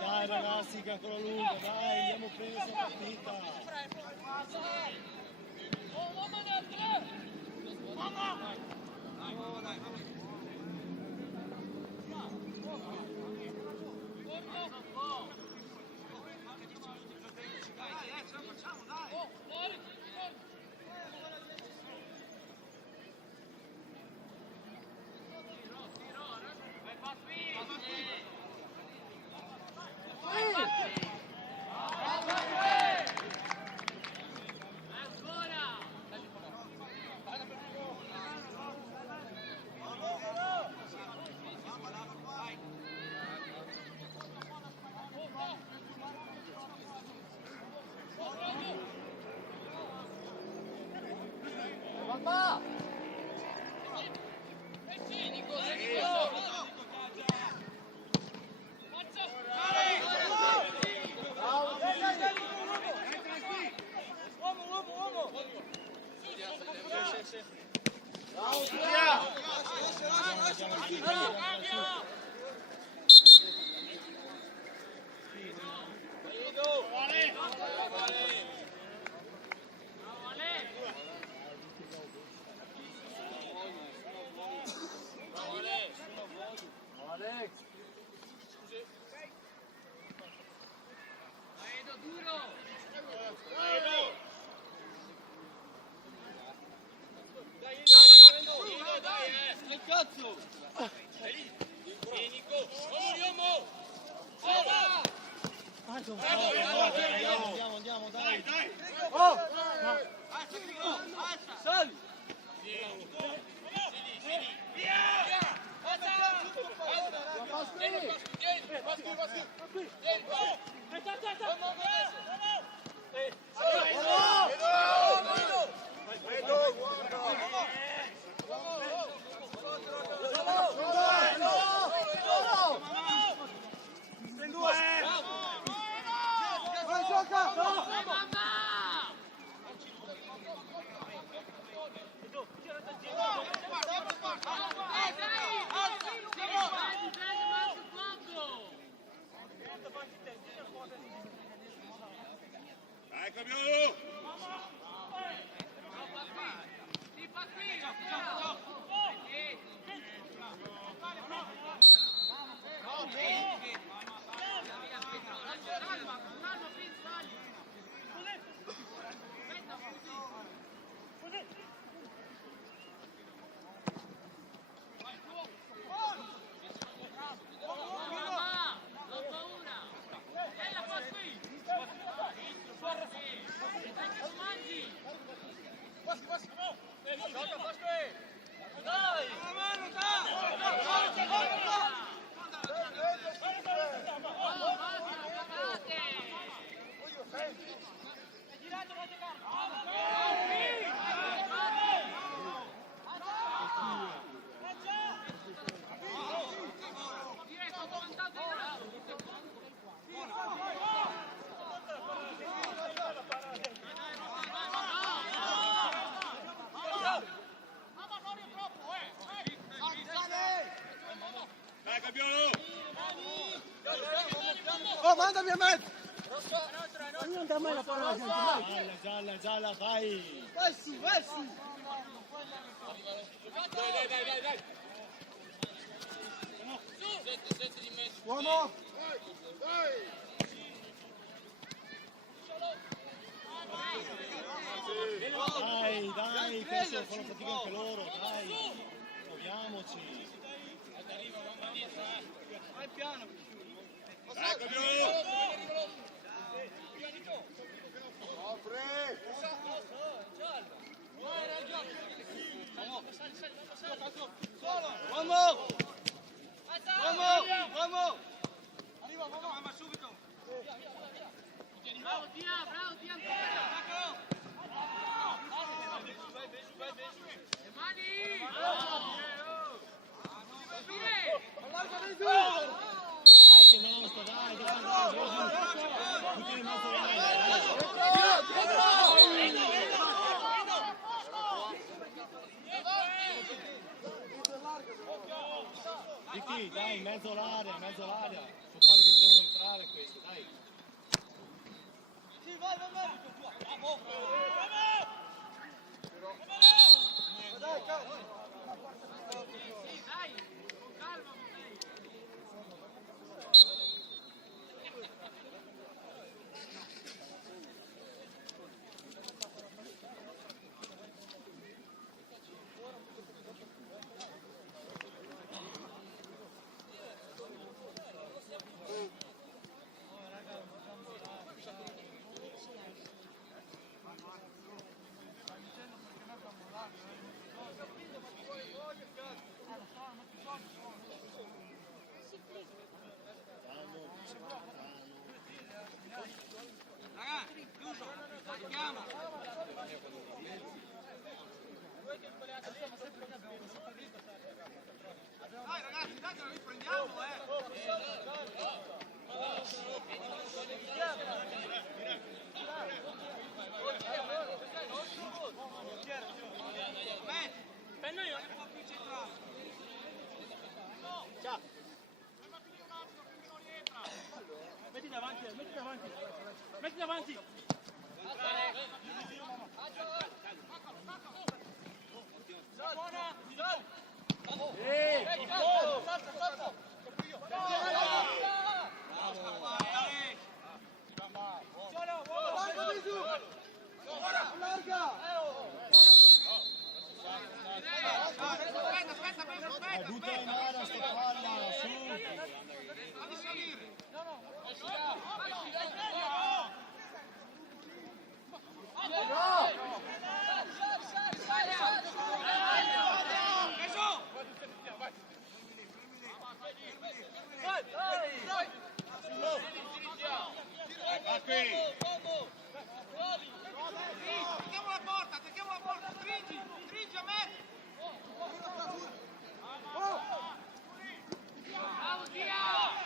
Dai ragazzi, calcolo lungo, dai, andiamo preso la partita. Andiamo, dai. Dai, Cabiolo! Dai, Cabiolo! Oh, mandami a mezzo! Non dà mai la palla alla gente, gialla, dai! Vai su! Dai. Sette di mezzo. Uomo! Dai, questo fanno fatica anche loro, dai! Proviamoci! Vai piano. Dai Caviolo! Vamos! Arriva, mamma, subito! Bravo, Tia, ancora! Le mani! Dai che nostro, dai, tutti in mezzo Vicky, dai, in mezzo all'area, sono quelli che devono entrare questi, dai. Sì, vai, bravo! Dai, con calma, ragazzi, chiuso, andiamo! Dai ragazzi, dai che la riprendiamo, Penno io, un po' più centrale. Ciao. Metti davanti. Butta in aria sta palla, su! Fammi salire! Attacchiamo la porta, stringi a me! Bravo, Tia!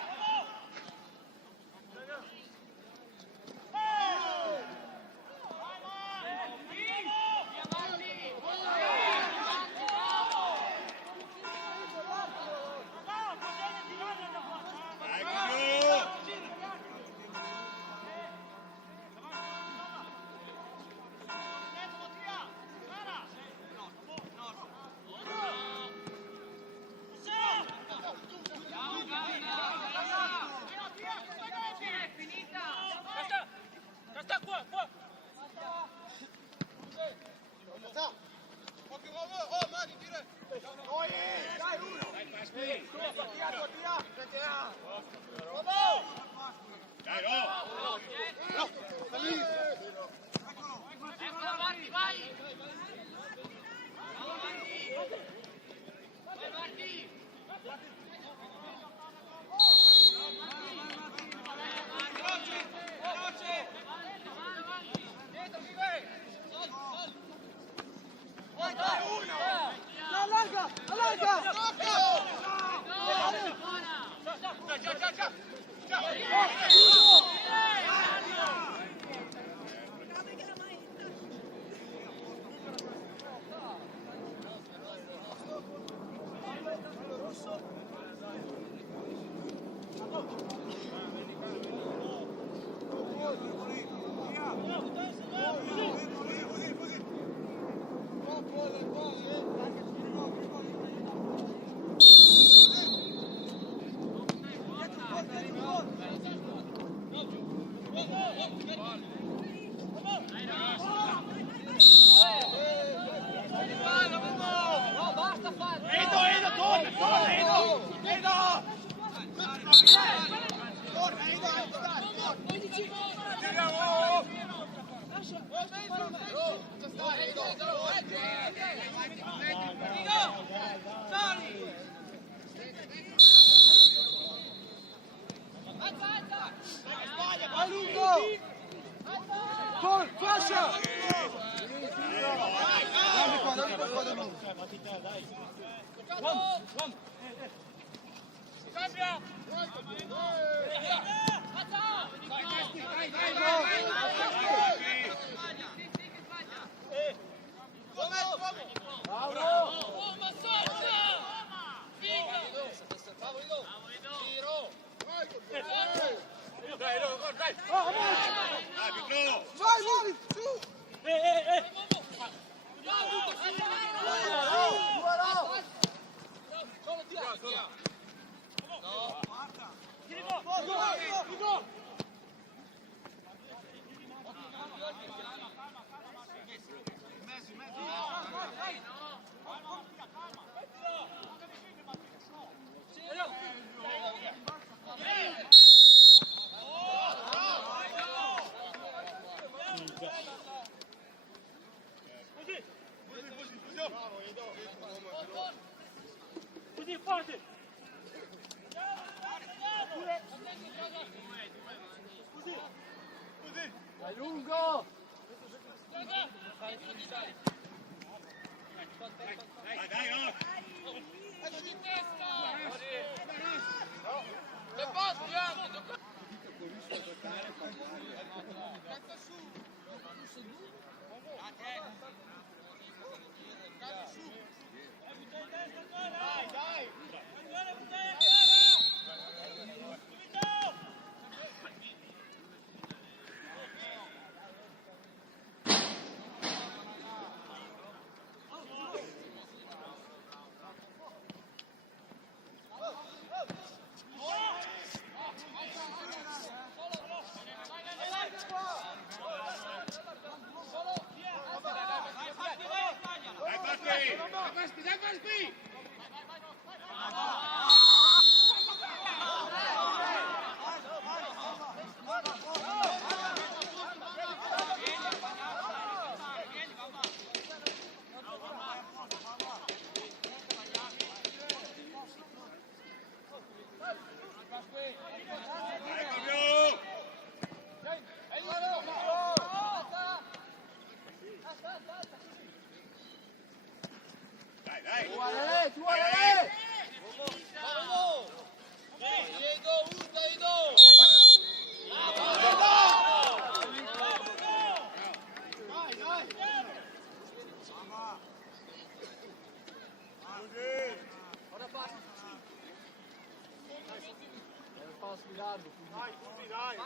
Vai lungo! Gol, fascia! Dammi qua, squadra lungo. Vai, muovi, su! Così, forte! Vai lungo! Dai, dai, no! Se posso, Bianco! Dai, dai! Dai, Gaspi! Dai, cambio! Dai, dai! Tu guarda! Deve far sfilarlo. Dai, dai!